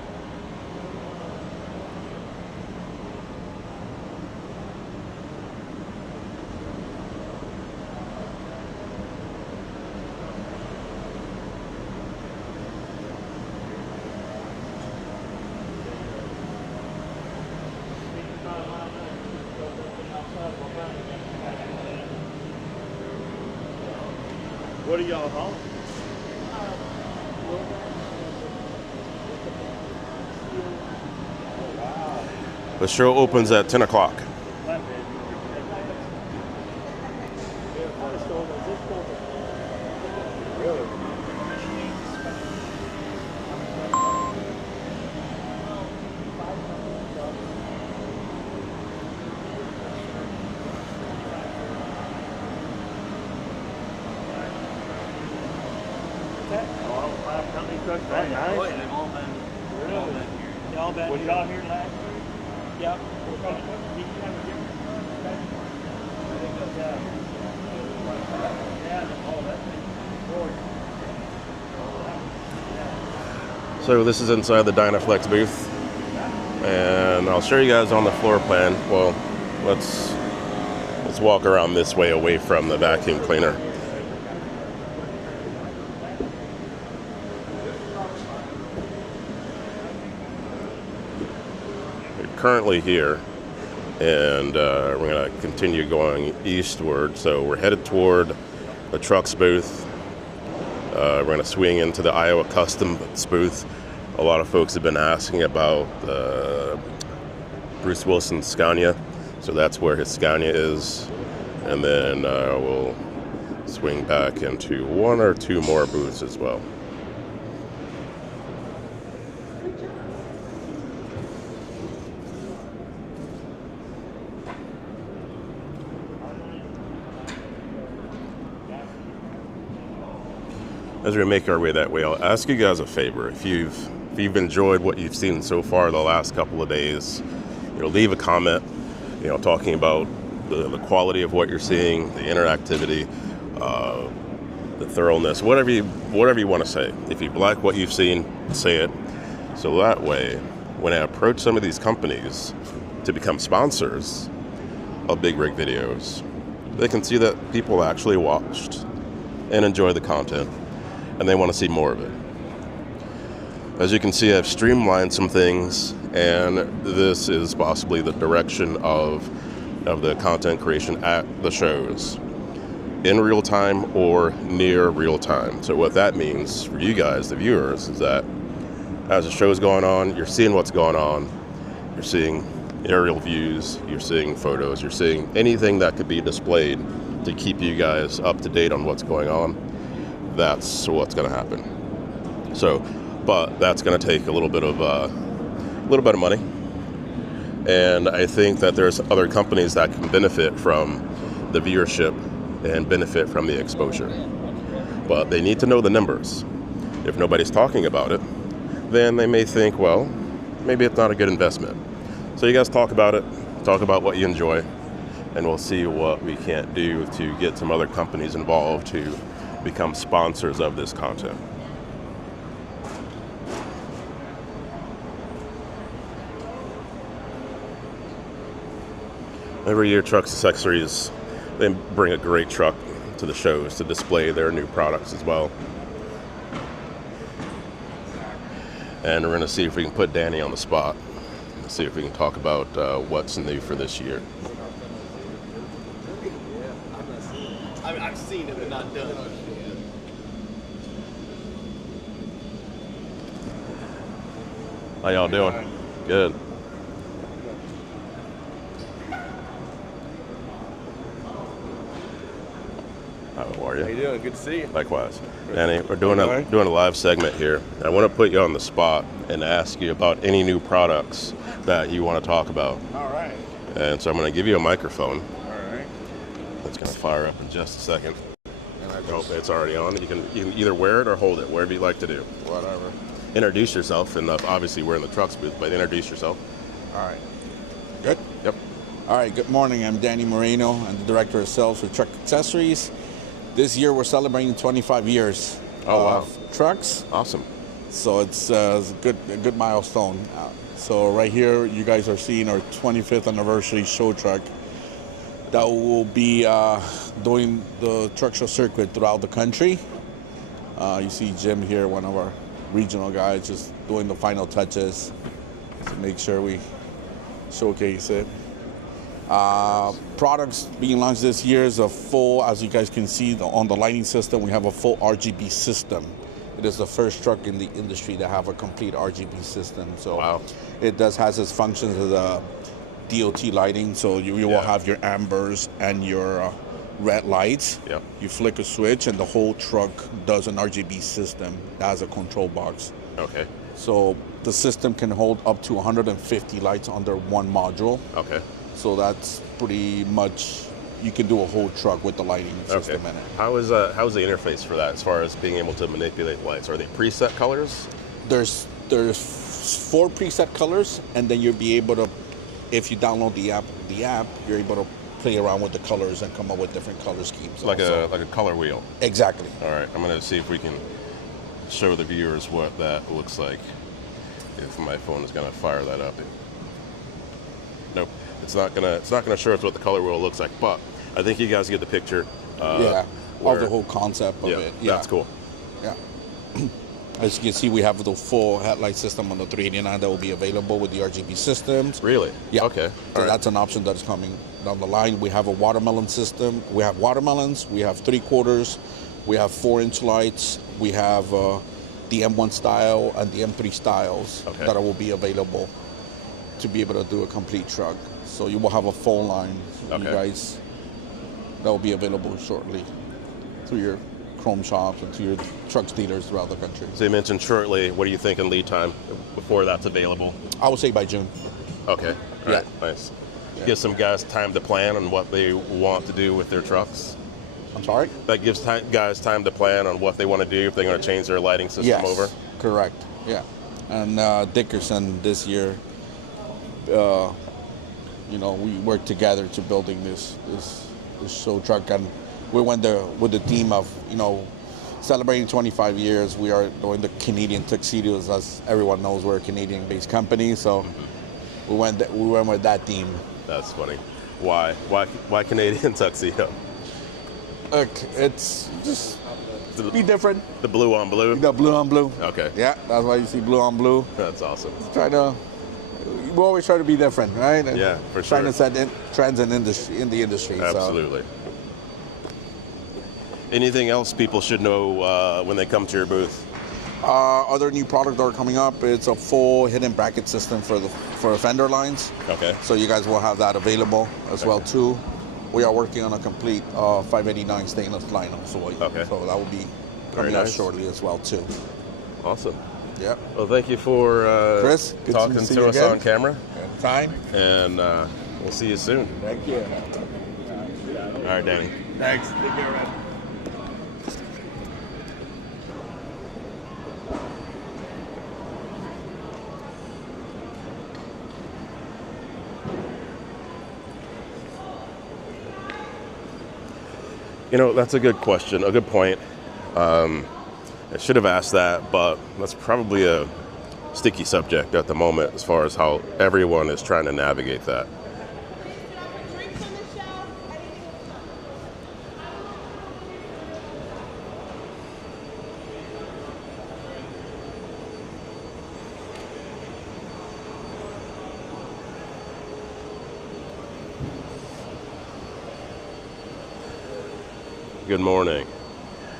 What are y'all hauling? The show opens at 10 o'clock. Was y'all here last year? Yep. So this is inside the Dynaflex booth, and I'll show you guys on the floor plan. Well, let's walk around this way away from the vacuum cleaner. We're currently here, and we're going to continue going eastward. So we're headed toward the trucks booth. We're going to swing into the I29 Custom booth. A lot of folks have been asking about Bruce Wilson's Scania, so that's where his Scania is. And then we'll swing back into one or two more booths as well. As we make our way that way, I'll ask you guys a favor. If you've enjoyed what you've seen so far the last couple of days, leave a comment, talking about the quality of what you're seeing, the interactivity, the thoroughness, whatever you want to say. If you like what you've seen, say it. So that way, when I approach some of these companies to become sponsors of Big Rig videos, they can see that people actually watched and enjoy the content, and they want to see more of it. As you can see, I've streamlined some things, and this is possibly the direction of the content creation at the shows, in real time or near real time. So what that means for you guys, the viewers, is that as the show's going on, you're seeing what's going on, you're seeing aerial views, you're seeing photos, you're seeing anything that could be displayed to keep you guys up to date on what's going on. That's what's going to happen. So, but that's going to take a little bit of money, and I think that there's other companies that can benefit from the viewership and benefit from the exposure. But they need to know the numbers. If nobody's talking about it, then they may think, well, maybe it's not a good investment. So you guys talk about it, talk about what you enjoy, and we'll see what we can't do to get some other companies involved to become sponsors of this content. Every year, Trucks Accessories, they bring a great truck to the shows to display their new products as well. And we're going to see if we can put Danny on the spot, see if we can talk about what's new for this year. I've seen it, but not done. How y'all doing? Good. How are you? How you doing? Good to see you. Likewise. Danny, we're doing a live segment here. I want to put you on the spot and ask you about any new products that you want to talk about. All right. And so I'm going to give you a microphone. All right. It's going to fire up in just a second. Oh, it's already on. You can either wear it or hold it, wherever you like to do. Whatever. Introduce yourself, and obviously we're in the trucks booth, but introduce yourself. All right. Good? Yep. All right, good morning. I'm Danny Moreno. I'm the Director of Sales for Truck Accessories. This year we're celebrating 25 years of trucks. Awesome. So it's a good milestone. So right here you guys are seeing our 25th anniversary show truck that will be doing the truck show circuit throughout the country. You see Jim here, one of our regional guys, just doing the final touches to make sure we showcase it. Products being launched this year is a full, as you guys can see on the lighting system, we have a full RGB system. It is the first truck in the industry to have a complete RGB system. So it has its functions as a DOT lighting. So you will have your ambers and your red lights. Yep. You flick a switch and the whole truck does an RGB system. That has a control box. Okay. So the system can hold up to 150 lights under one module. Okay. So that's pretty much, you can do a whole truck with the lighting system in it. How's the interface for that as far as being able to manipulate lights? Are they preset colors? There's 4 preset colors, and then you'll be able to, if you download the app, you're able to play around with the colors and come up with different color schemes. Like a color wheel. Exactly. All right, I'm gonna see if we can show the viewers what that looks like. If my phone is gonna fire that up. Nope, it's not gonna show us what the color wheel looks like. But I think you guys get the picture. Of the whole concept of it. Yeah, that's cool. Yeah. As you can see, we have the full headlight system on the 389 that will be available with the RGB systems. Really? Yeah. Okay. So that's an option that's coming down the line. We have a watermelon system. We have watermelons. We have 3/4. We have 4-inch lights. We have the M1 style and the M3 styles that will be available to be able to do a complete truck. So you will have a full line. You guys, that will be available shortly to your chrome shops and to your trucks dealers throughout the country. So you mentioned shortly. What are you thinking lead time before that's available? I would say by June. Okay. All right. Nice. Yeah. Give some guys time to plan on what they want to do with their trucks. I'm sorry? That gives guys time to plan on what they want to do if they're going to change their lighting system over. Correct. Yeah. And Dickerson this year, we worked together to building this show truck, and we went there with the theme of, celebrating 25 years. We are doing the Canadian tuxedos, as everyone knows we're a Canadian-based company, so we went with that theme. That's funny. Why Canadian tuxedo? Look, it's just be different. The blue on blue? The blue on blue. Okay. Yeah, that's why you see blue on blue. That's awesome. We always try to be different, right? And yeah, for sure. Trying to set trends in the industry. Absolutely. So. Anything else people should know when they come to your booth? Other new products that are coming up, it's a full hidden bracket system for fender lines. Okay. So you guys will have that available as well too. We are working on a complete 589 stainless lino, so that will be coming out shortly as well too. Awesome. Yeah. Well, thank you for Chris, talking to us on camera. Time. And we'll see you soon. Thank you. All right, Danny. Thanks. Take care, man. That's a good question, a good point. I should have asked that, but that's probably a sticky subject at the moment as far as how everyone is trying to navigate that. Good morning.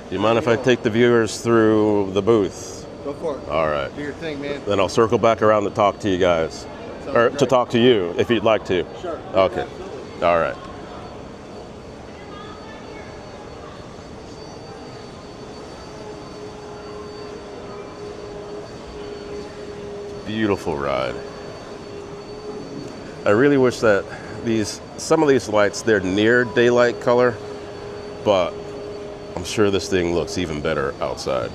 Do you mind if I take the viewers through the booth? Go for it. All right. Do your thing, man. Then I'll circle back around to talk to you guys. Or to talk to you, if you'd like to. Sure. Okay. Absolutely. All right. Beautiful ride. I really wish that some of these lights, they're near daylight color, but I'm sure this thing looks even better outside.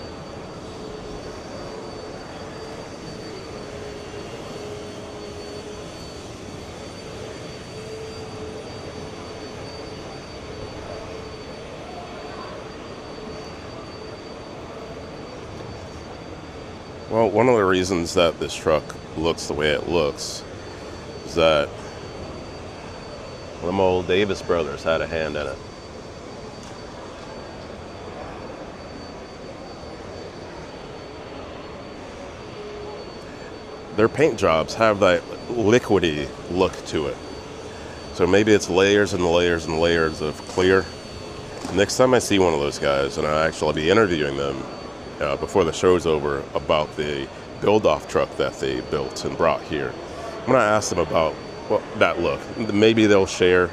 Well, one of the reasons that this truck looks the way it looks is that them old Davis brothers had a hand in it. Their paint jobs have that liquidy look to it. So maybe it's layers and layers and layers of clear. Next time I see one of those guys, and I'll actually be interviewing them before the show's over about the build-off truck that they built and brought here, I'm going to ask them about that look. Maybe they'll share,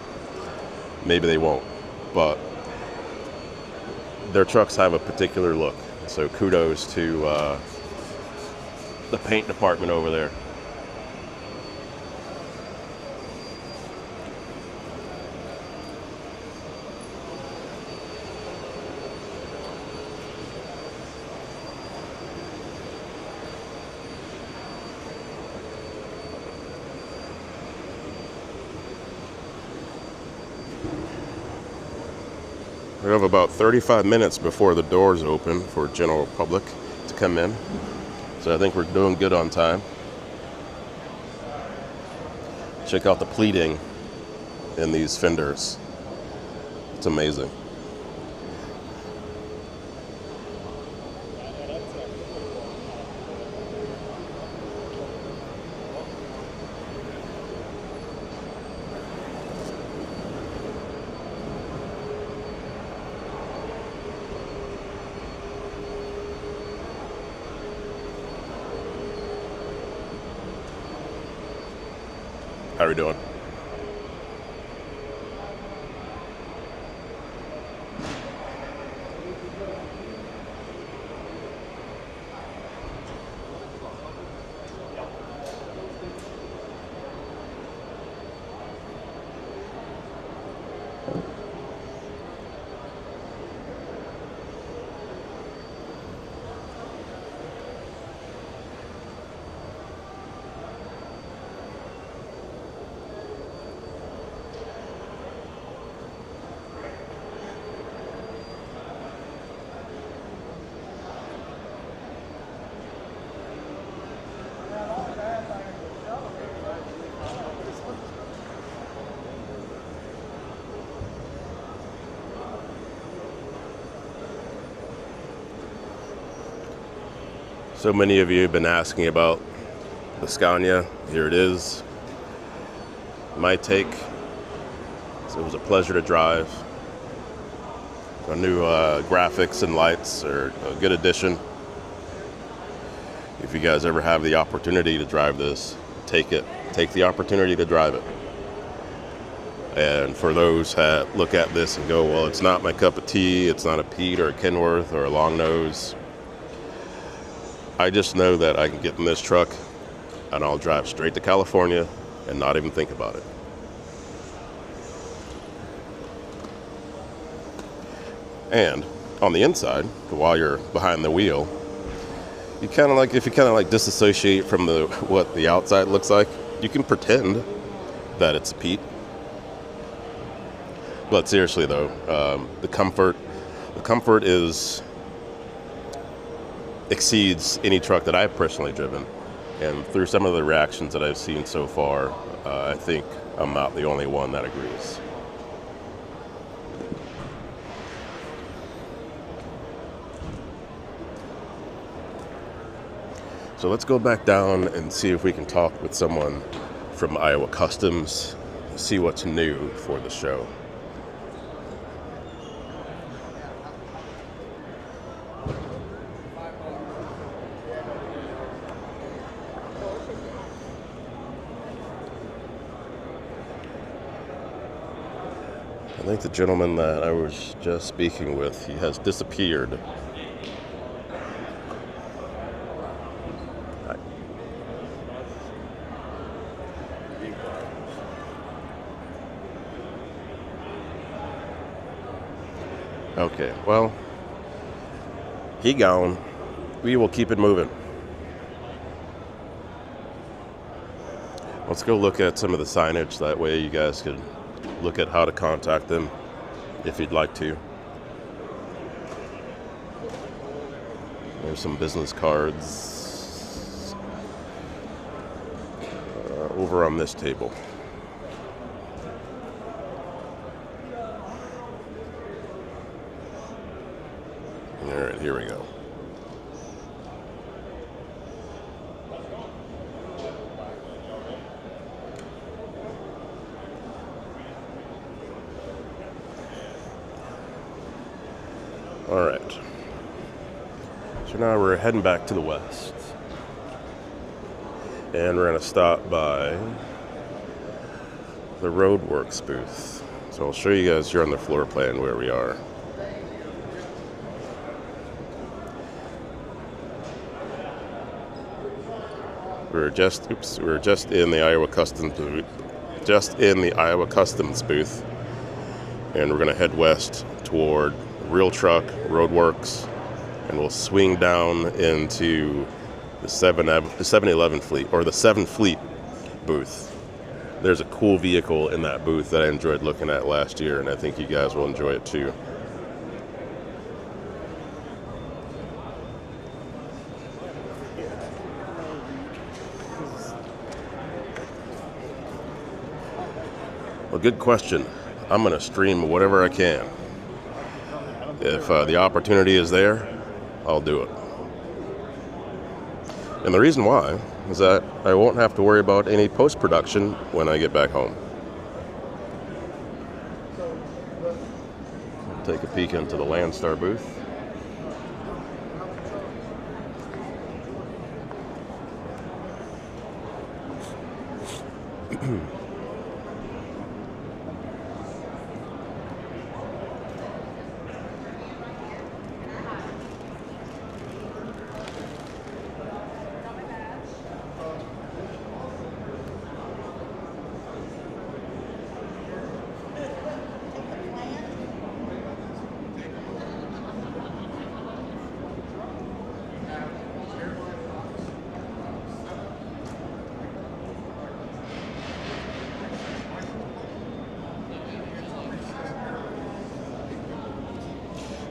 maybe they won't. But their trucks have a particular look. So kudos to the paint department over there. We have about 35 minutes before the doors open for general public to come in. So I think we're doing good on time. Check out the pleating in these fenders. It's amazing. How are we doing? So many of you have been asking about the Scania. Here it is. My take. So it was a pleasure to drive. Our new graphics and lights are a good addition. If you guys ever have the opportunity to drive this, take it. Take the opportunity to drive it. And for those that look at this and go, well, it's not my cup of tea, it's not a Pete or a Kenworth or a long nose, I just know that I can get in this truck and I'll drive straight to California and not even think about it. And on the inside, while you're behind the wheel, you kind of like, if you kind of like disassociate from what the outside looks like, you can pretend that it's a Pete. But seriously though, the comfort exceeds any truck that I've personally driven. And through some of the reactions that I've seen so far, I think I'm not the only one that agrees. So let's go back down and see if we can talk with someone from Iowa Customs, see what's new for the show. I think the gentleman that I was just speaking with, he has disappeared. Okay, well, he gone. We will keep it moving. Let's go look at some of the signage. That way you guys could look at how to contact them if you'd like to. There's some business cards. over on this table. All right, here we go. All right. So now we're heading back to the west. And we're going to stop by the Roadworks booth. So I'll show you guys here on the floor plan where we are. We're just in the Iowa Customs booth. Just in the Iowa Customs booth. And we're going to head west toward Real Truck, Roadworks, and we'll swing down into the 7-Eleven fleet, or the 7 Fleet booth. There's a cool vehicle in that booth that I enjoyed looking at last year, and I think you guys will enjoy it too. Well, good question. I'm going to stream whatever I can. If the opportunity is there, I'll do it. And the reason why is that I won't have to worry about any post-production when I get back home. Take a peek into the Landstar booth.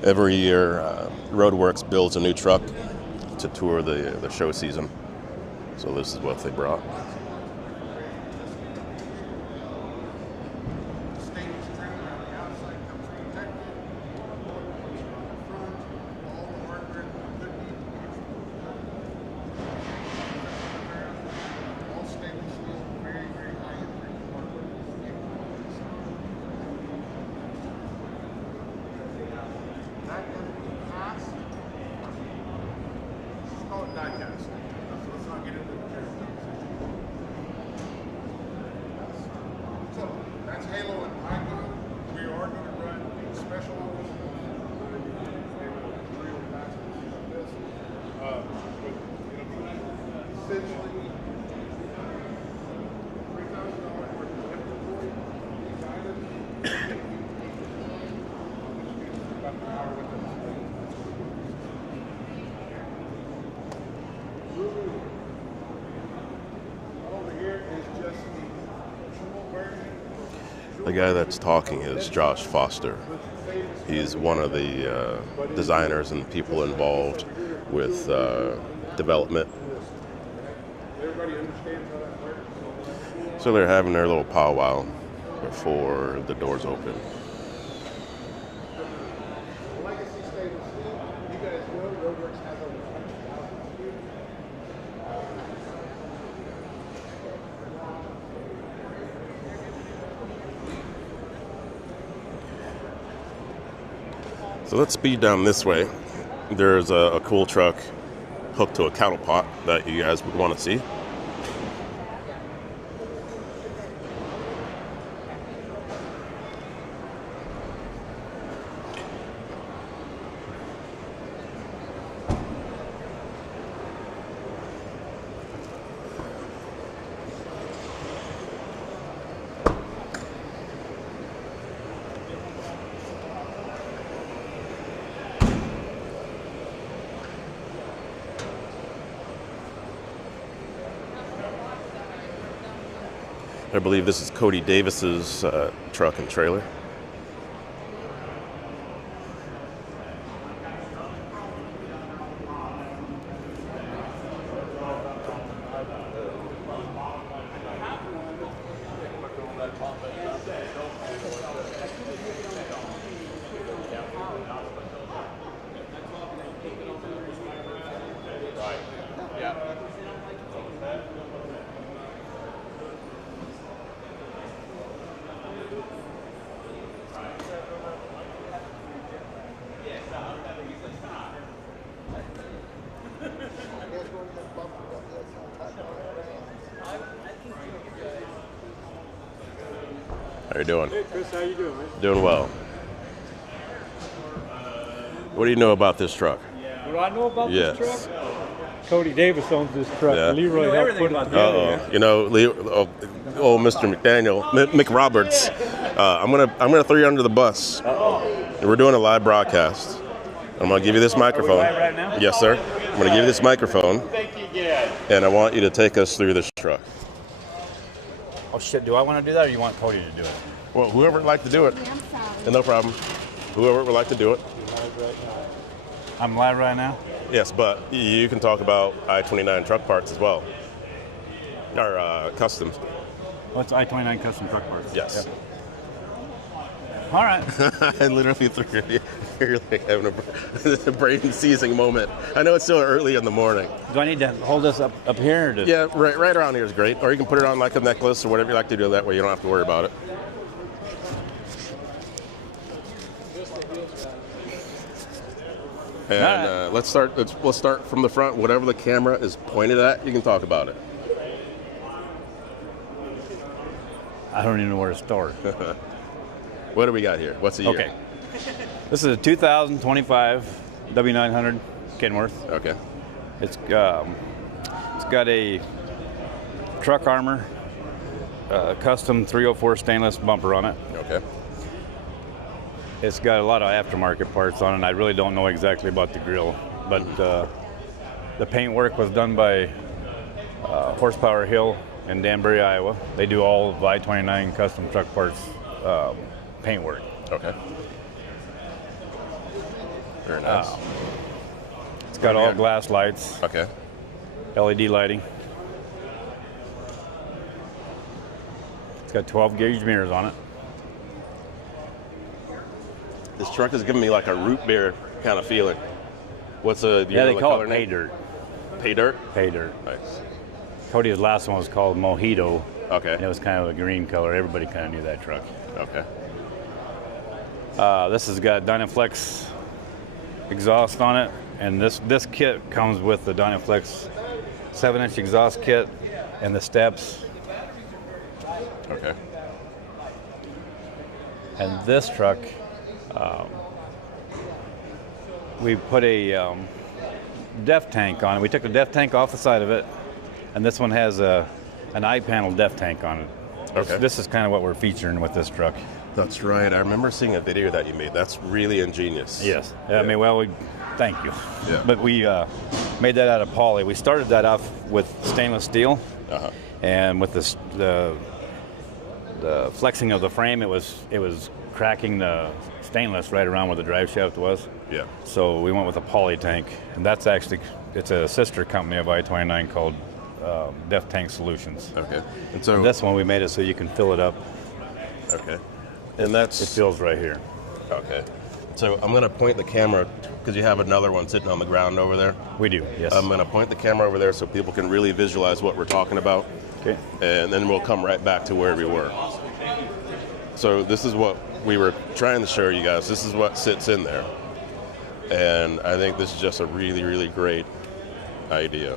Every year, Roadworks builds a new truck to tour the show season. So this is what they brought. The guy that's talking is Josh Foster. He's one of the designers and people involved with development. So they're having their little powwow before the doors open. So let's speed down this way. There's a cool truck hooked to a cattle pot that you guys would want to see. I believe this is Cody Davis's truck and trailer. How you doing? Hey, Chris, how you doing, man? Doing well. What do you know about this truck? What do I know about Yes. this truck? Cody Davis owns this truck. Yeah. Leroy helped put it together. You know, Mr. McDaniel, Mick Roberts. I'm gonna throw you under the bus. We're doing a live broadcast. I'm gonna give you this microphone. live right now? Yes, sir. I'm gonna give you this microphone, and I want you to take us through this truck. Oh shit, do I want to do that or you want Cody to do it? Well, whoever would like to do it. No problem. Whoever would like to do it. I'm live right now? Yes, but you can talk about I29 truck parts as well. Or customs. What's I29 Custom Truck parts? Yes. Yep. All right. I literally threw you're like having a brain seizing moment. I know it's still early in the morning. Do I need to hold this up here? Or just... Yeah, right around here is great. Or you can put it on like a necklace or whatever you like to do. That way you don't have to worry about it. And let's start from the front. Whatever the camera is pointed at, you can talk about it. I don't even know where to start. What do we got here? What's the year? Okay. This is a 2025 W900 Kenworth. Okay. It's got a truck armor, custom 304 stainless bumper on it. Okay. It's got a lot of aftermarket parts on it. I really don't know exactly about the grill, but the paint work was done by Horsepower Hill in Danbury, Iowa. They do all of I29 Custom Truck parts paint work. Okay. Very nice. It's got all glass lights. Okay. LED lighting. It's got 12 gauge mirrors on it. This truck is giving me like a root beer kind of feeling. What's they call it pay dirt. Pay dirt? Pay dirt. Nice. Cody's last one was called Mojito. Okay. And it was kind of a green color. Everybody kind of knew that truck. Okay. This has got Dynaflex exhaust on it, and this kit comes with the Dynaflex 7-inch exhaust kit and the steps. Okay. And this truck, we put a def tank on it. We took the def tank off the side of it, and this one has an I-panel def tank on it. Okay. This is kind of what we're featuring with this truck. That's right. I remember seeing a video that you made. That's really ingenious. Yes. Yeah. I mean, well, thank you. Yeah. But we made that out of poly. We started that off with stainless steel, and with the flexing of the frame, it was cracking the stainless right around where the drive shaft was. Yeah. So we went with a poly tank, and that's actually, it's a sister company of I29 called Def Tank Solutions. Okay. And so this one we made it so you can fill it up. Okay. And that's it fills right here. Okay. So I'm going to point the camera because you have another one sitting on the ground over there. We do. Yes. I'm going to point the camera over there so people can really visualize what we're talking about. Okay. And then we'll come right back to where we were. So this is what we were trying to show you guys. This is what sits in there. And I think this is just a really, really great idea.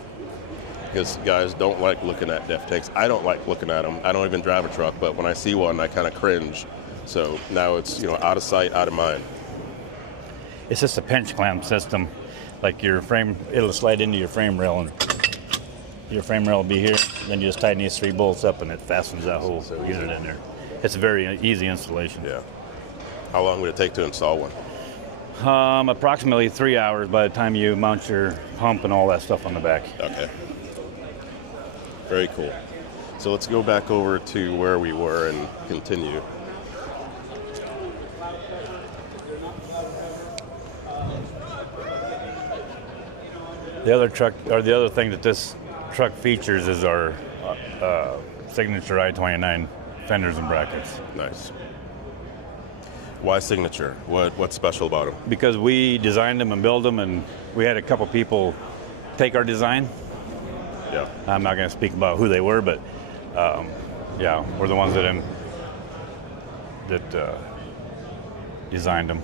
Because guys don't like looking at def tanks. I don't like looking at them. I don't even drive a truck, but when I see one, I kind of cringe. So now it's, out of sight, out of mind. It's just a pinch clamp system. Like your frame, it'll slide into your frame rail, and your frame rail will be here. Then you just tighten these 3 bolts up, and it fastens that whole unit in there. It's a very easy installation. Yeah. How long would it take to install one? Approximately 3 hours by the time you mount your pump and all that stuff on the back. Okay. Very cool. So let's go back over to where we were and continue. The other thing that this truck features is our signature I29 fenders and brackets. Nice. Why signature? What's special about them? Because we designed them and built them, and we had a couple people take our design. Yeah. I'm not going to speak about who they were, but yeah, we're the ones that designed them.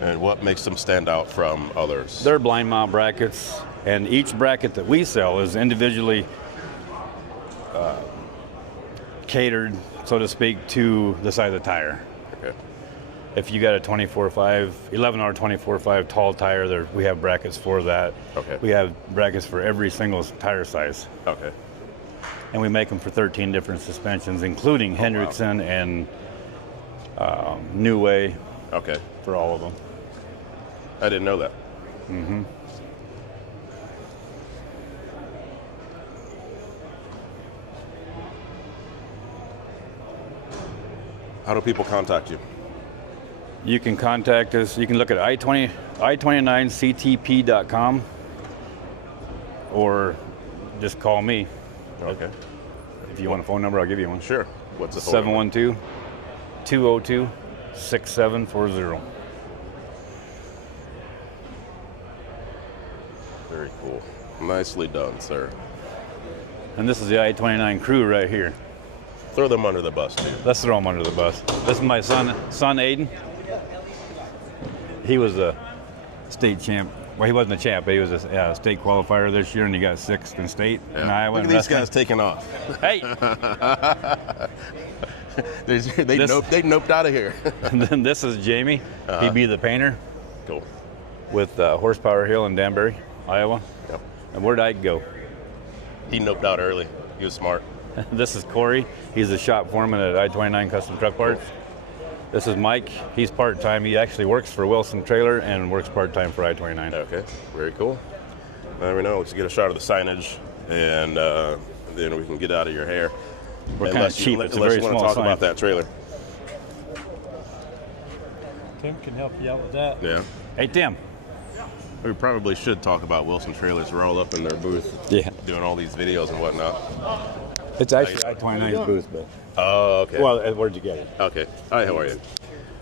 And what makes them stand out from others? They're blind mount brackets, and each bracket that we sell is individually catered, so to speak, to the size of the tire. Okay. If you got a 24.5, 11-hour 24.5 tall tire, we have brackets for that. Okay. We have brackets for every single tire size. Okay. And we make them for 13 different suspensions, including Hendrickson and New Way. Okay. For all of them. I didn't know that. Mm-hmm. How do people contact you? You can contact us. You can look at i29ctp.com or just call me. Okay. If you want a phone number, I'll give you one. Sure. What's the phone number? 712-202-6740. Very cool. Nicely done, sir. And this is the I29 crew right here. Throw them under the bus, too. Let's throw them under the bus. This is my son Aiden. He was a state champ. Well, he wasn't a champ, but he was a state qualifier this year, and he got 6th in state in Iowa. Look at these guys taking off. Hey! they noped out of here. And then this is Jamie. He'd be the painter. Cool. With Horsepower Hill in Danbury, Iowa. Yep. And where'd Ike go? He noped out early. He was smart. This is Corey. He's the shop foreman at I29 Custom Truck Parts. This is Mike. He's part-time. He actually works for Wilson Trailer and works part-time for I29. Okay, very cool. Now we know. Let's get a shot of the signage, and then we can get out of your hair. We're kind of cheap. It's a very you want small to talk sign. about that trailer. Tim can help you out with that. Yeah. Hey, Tim. We probably should talk about Wilson Trailers. We're all up in their booth, doing all these videos and whatnot. It's actually I29's booth, but. Oh, okay. Well, where'd you get it? Okay. Hi, how are you?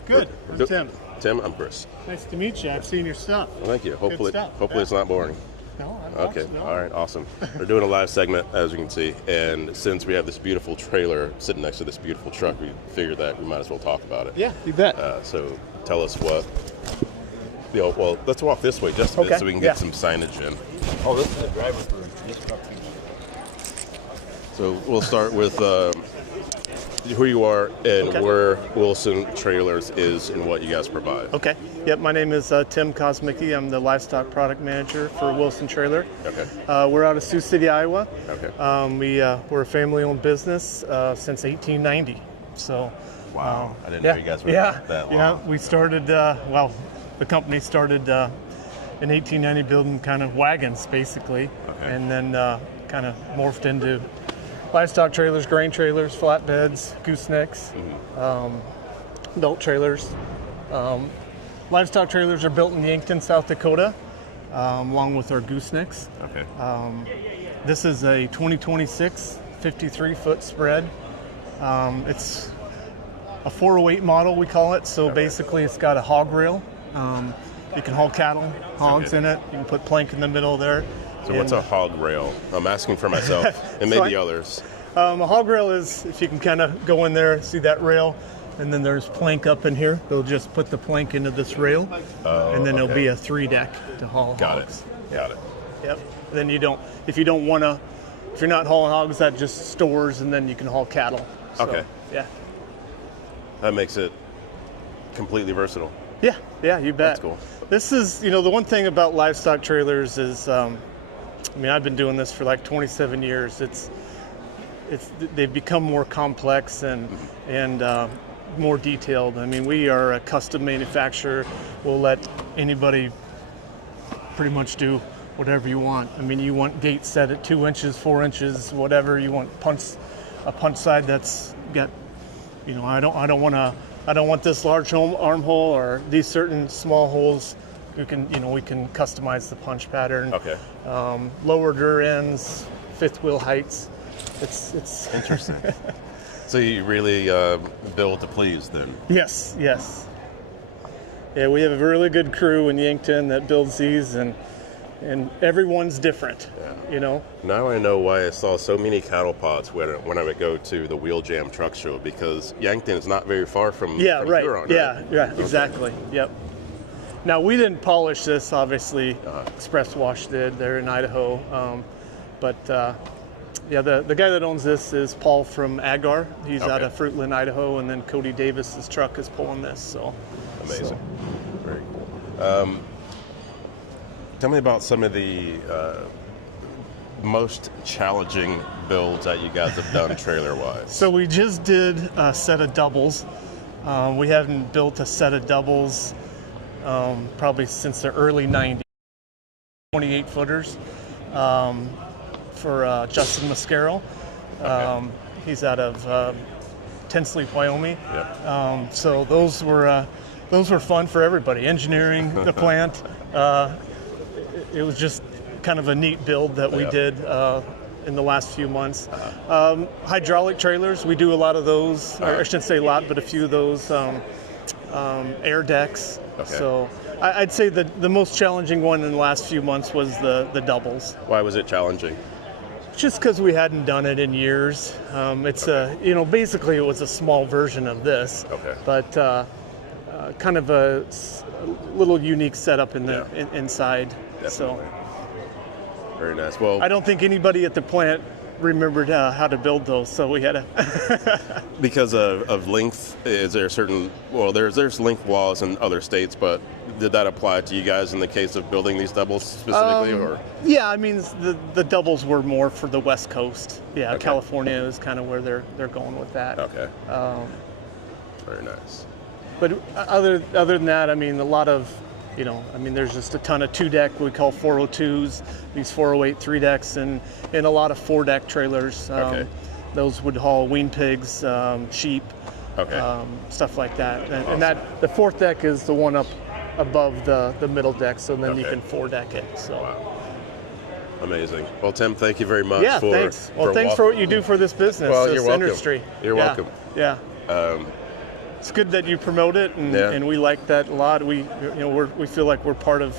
Good. I'm Tim. Tim, I'm Chris. Nice to meet you. I've seen your stuff. Well, thank you. Hopefully stuff. it's not boring. No, Okay. All right. Awesome. We're doing a live segment, as you can see, and since we have this beautiful trailer sitting next to this beautiful truck, we figured that we might as well talk about it. Yeah, you bet. So tell us what. Well, let's walk this way just a bit so we can get some signage in. Oh, this is the driver's room. This truck. So we'll start with who you are and where Wilson Trailers is and what you guys provide. Okay. Yep. My name is Tim Kosmicki. I'm the livestock product manager for Wilson Trailer. Okay. We're out of Sioux City, Iowa. Okay. We're a family-owned business since 1890. So. Wow. I didn't know you guys were that long. Yeah. We started. The company started in 1890 building kind of wagons, basically, and then kind of morphed into livestock trailers, grain trailers, flatbeds, goosenecks, belt trailers. Livestock trailers are built in Yankton, South Dakota, along with our goosenecks. Okay. This is a 2026 53-foot spread. It's a 408 model, we call it. So basically, it's got a hog rail. You can haul cattle, hogs in it. You can put plank in the middle there. So what's a hog rail? I'm asking for myself and maybe others. A hog rail is, if you can kind of go in there, see that rail, and then there's plank up in here. They'll just put the plank into this rail, and then there'll be a 3-deck to haul hogs. Got it. Yep. And then if you're not hauling hogs, that just stores, and then you can haul cattle. So, Okay. Yeah. That makes it completely versatile. Yeah, you bet. That's cool. This is, the one thing about livestock trailers is, I've been doing this for like 27 years. They've become more complex and more detailed. We are a custom manufacturer. We'll let anybody pretty much do whatever you want. You want gates set at 2 inches, 4 inches, whatever you want. A punch side that's got, I don't want this large armhole or these certain small holes. We can customize the punch pattern. Okay. Lower rear ends, fifth wheel heights. It's interesting. So you really build to please then? Yes. Yeah, we have a really good crew in Yankton that builds these, and everyone's different. Now I know why I saw so many cattle pods when I would go to the Wheel Jam Truck Show, because Yankton is not very far from Huron, right? Yeah, exactly. Yep. Now we didn't polish this, obviously. Express Wash did. They're in Idaho, but Yeah, the guy that owns this is Paul from Agar. He's out Okay. of Fruitland, Idaho, and then Cody Davis's truck is pulling this. So Amazing. so. Very cool. Tell me about some of the most challenging builds that you guys have done trailer-wise. So we just did a set of doubles. We haven't built a set of doubles probably since the early 90s. 28 footers for Justin Mascaro. He's out of Tinsley, Wyoming. Yep. So those were fun for everybody. Engineering the plant. It was just kind of a neat build that we did in the last few months. Hydraulic trailers, we do a lot of those. Or I shouldn't say a lot, but a few of those. Air decks. Okay. So I'd say the most challenging one in the last few months was the doubles. Why was it challenging? Just because we hadn't done it in years. It's basically it was a small version of this. Okay. But kind of a little unique setup in the inside. Definitely. So Very nice. Well, I don't think anybody at the plant remembered how to build those, so we had to. because of length, is there certain? Well, there's length laws in other states, but did that apply to you guys in the case of building these doubles specifically, or? Yeah, I mean the doubles were more for the West Coast. Yeah, Okay. California is kind of where they're going with that. Okay. Very nice. But other than that, I mean, a lot of, there's just a ton of 2-deck, we call 402s, these 408 3-decks, and a lot of 4-deck trailers. Okay. Those would haul wean pigs, sheep, Okay. stuff like that. And, Awesome. and that the 4th deck is the one up above the middle deck, so then you Okay. can 4-deck it. So. Wow. Amazing. Well, Tim, thank you very much. Yeah, for, thanks. Well, thanks for what you do for this business, Well, this you're welcome. industry. You're Yeah, welcome. Yeah. Um, It's good that you promote it, and, Yeah. and we like that a lot. We feel like we're part of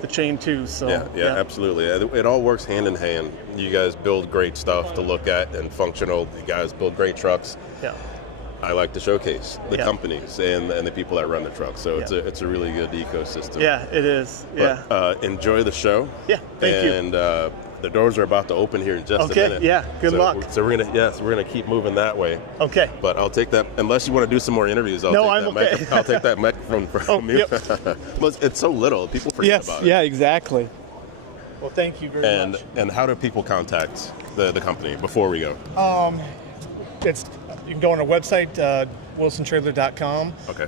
the chain too. So yeah, absolutely. It all works hand in hand. You guys build great stuff to look at and functional. You guys build great trucks. Yeah. I like to showcase the Yeah. companies and the people that run the trucks. So Yeah. it's a really good ecosystem. Yeah, it is. Yeah. But, enjoy the show. Yeah, thank you. And the doors are about to open here in just Okay, a minute. yeah, good luck. So we're gonna keep moving that way. Okay. But I'll take that unless you want to do some more interviews. I'll take that microphone from you. Yep. Well, it's so little, people forget about it. Yeah, exactly. Well, thank you very much. And how do people contact the company before we go? You can go on our website, wilsontrailer.com. Okay.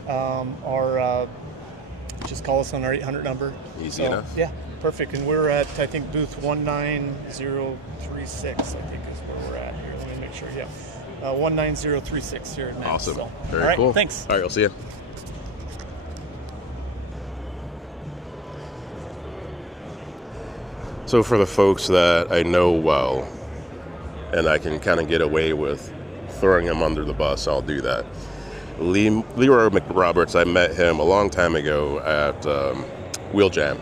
Or just call us on our 800 number. Easy enough. Yeah, perfect. And we're at, I think, booth 19036, I think is where we're at here. Let me make sure. Yeah. 19036 here at Mass. Awesome. So, Very all right, cool. Thanks. All right, I'll see you. So for the folks that I know well, and I can kind of get away with throwing him under the bus, I'll do that. Leroy McRoberts, I met him a long time ago at Wheel Jam,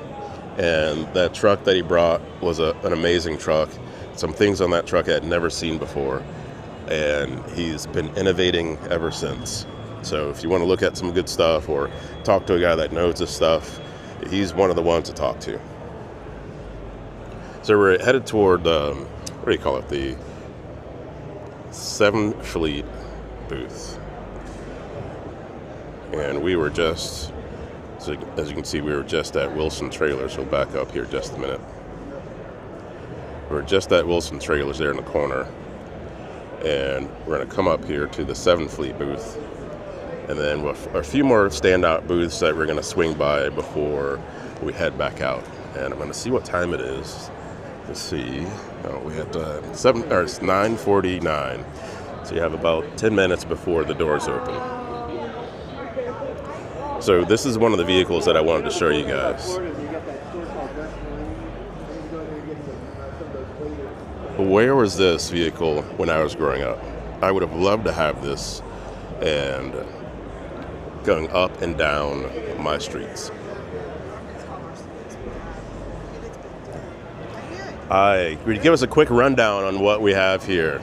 and that truck that he brought was an amazing truck. Some things on that truck I had never seen before, and he's been innovating ever since. So if you want to look at some good stuff or talk to a guy that knows this stuff, he's one of the ones to talk to. So we're headed toward, what do you call it, the 7 Fleet booth. And we were just, so as you can see, we were just at Wilson Trailers. We'll back up here just a minute. We're just at Wilson Trailers there in the corner. And we're going to come up here to the 7 Fleet booth. And then a few more standout booths that we're going to swing by before we head back out. And I'm going to see what time it is. Let's see. Oh, we had it's 9:49. So you have about 10 minutes before the doors open. So this is one of the vehicles that I wanted to show you guys. Where was this vehicle when I was growing up? I would have loved to have this and going up and down my streets. Would you give us a quick rundown on what we have here?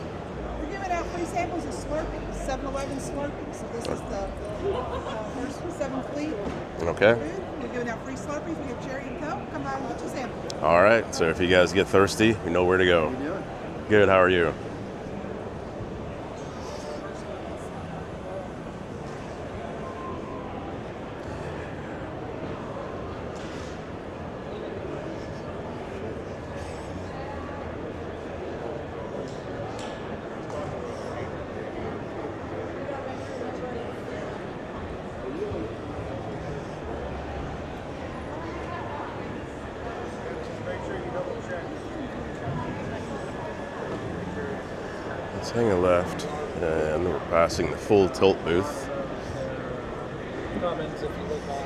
We're giving out free samples of Slurpee, 7-Eleven Slurpee. So this is the first 7 Fleet. Okay. We're giving out free Slurpees. We have cherry and Coke. Come out and get your sample. All right. So if you guys get thirsty, you know where to go. Good, how are you? Let's hang a left, and we're passing the full tilt booth. Comments if you look on.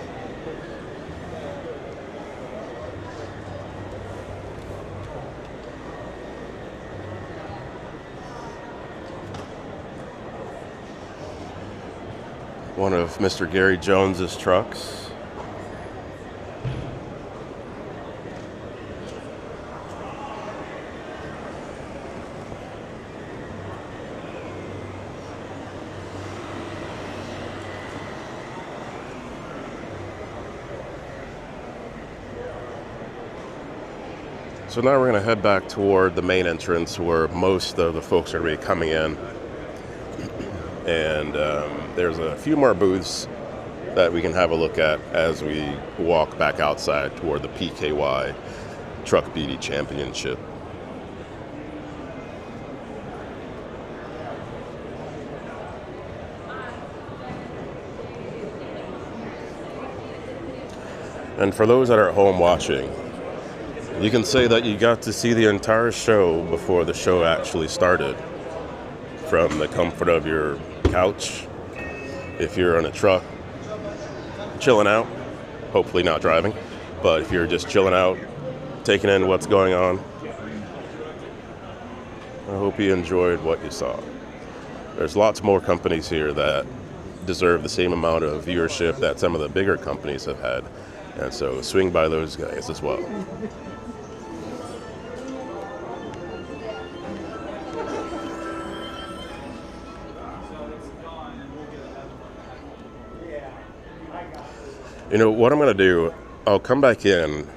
One of Mr. Gary Jones's trucks. So now we're going to head back toward the main entrance where most of the folks are going to be coming in. And there's a few more booths that we can have a look at as we walk back outside toward the PKY Truck Beauty Championship. And for those that are at home watching, you can say that you got to see the entire show before the show actually started. From the comfort of your couch, if you're in a truck, chilling out, hopefully not driving, but if you're just chilling out, taking in what's going on, I hope you enjoyed what you saw. There's lots more companies here that deserve the same amount of viewership that some of the bigger companies have had, and so swing by those guys as well. You know, what I'm going to do, I'll come back in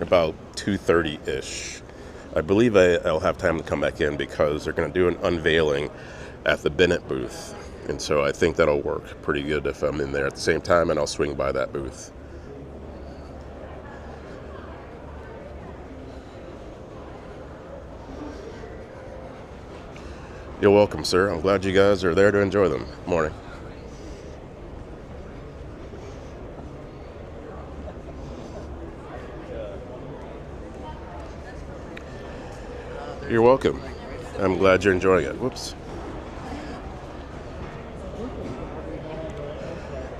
about 2:30-ish. I believe I'll have time to come back in because they're going to do an unveiling at the Bennett booth. And so I think that'll work pretty good if I'm in there at the same time, and I'll swing by that booth. You're welcome, sir. I'm glad you guys are there to enjoy them. Morning. You're welcome. I'm glad you're enjoying it. Whoops.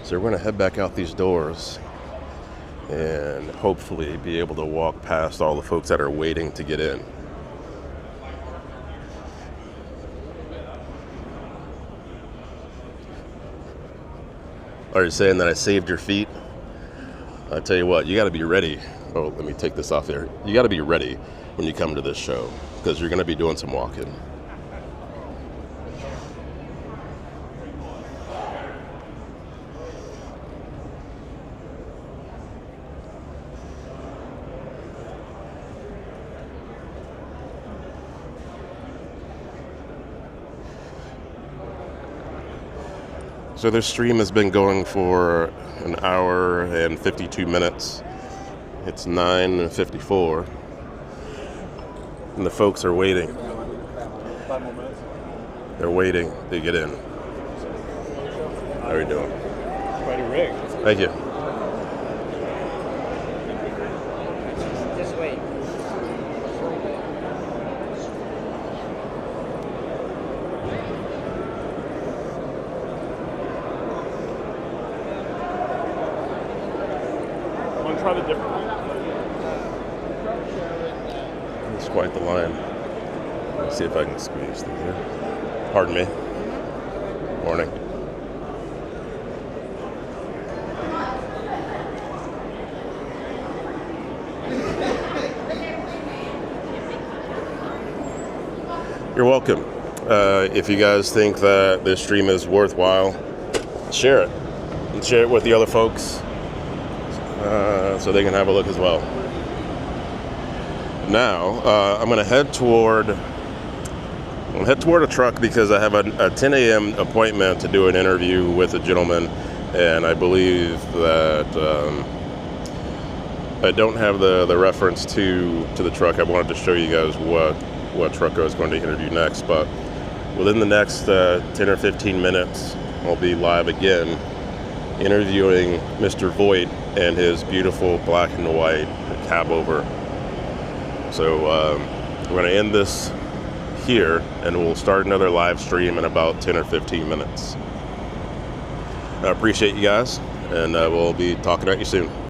So we're going to head back out these doors and hopefully be able to walk past all the folks that are waiting to get in. Are you saying that I saved your feet? I tell you what, you got to be ready. Oh, let me take this off there. You got to be ready when you come to this show, because you're going to be doing some walking. So this stream has been going for an hour and 52 minutes. It's 9:54. And the folks are waiting. 5 more minutes. They're waiting to get in. How are you doing? Quite a rig. Thank you. Just wait. Want to try the different one? It's quite the line. Let's see if I can squeeze through here. Pardon me. Morning. You're welcome. If you guys think that this stream is worthwhile, share it. And share it with the other folks so they can have a look as well. Now, I'm going to head toward I'll head toward a truck because I have a 10 a.m. appointment to do an interview with a gentleman, and I believe that I don't have the reference to the truck. I wanted to show you guys what truck I was going to interview next, but within the next 10 or 15 minutes, I'll be live again interviewing Mr. Voigt and his beautiful black and white cab over. So we're going to end this here, and we'll start another live stream in about 10 or 15 minutes. I appreciate you guys, and we'll be talking at you soon.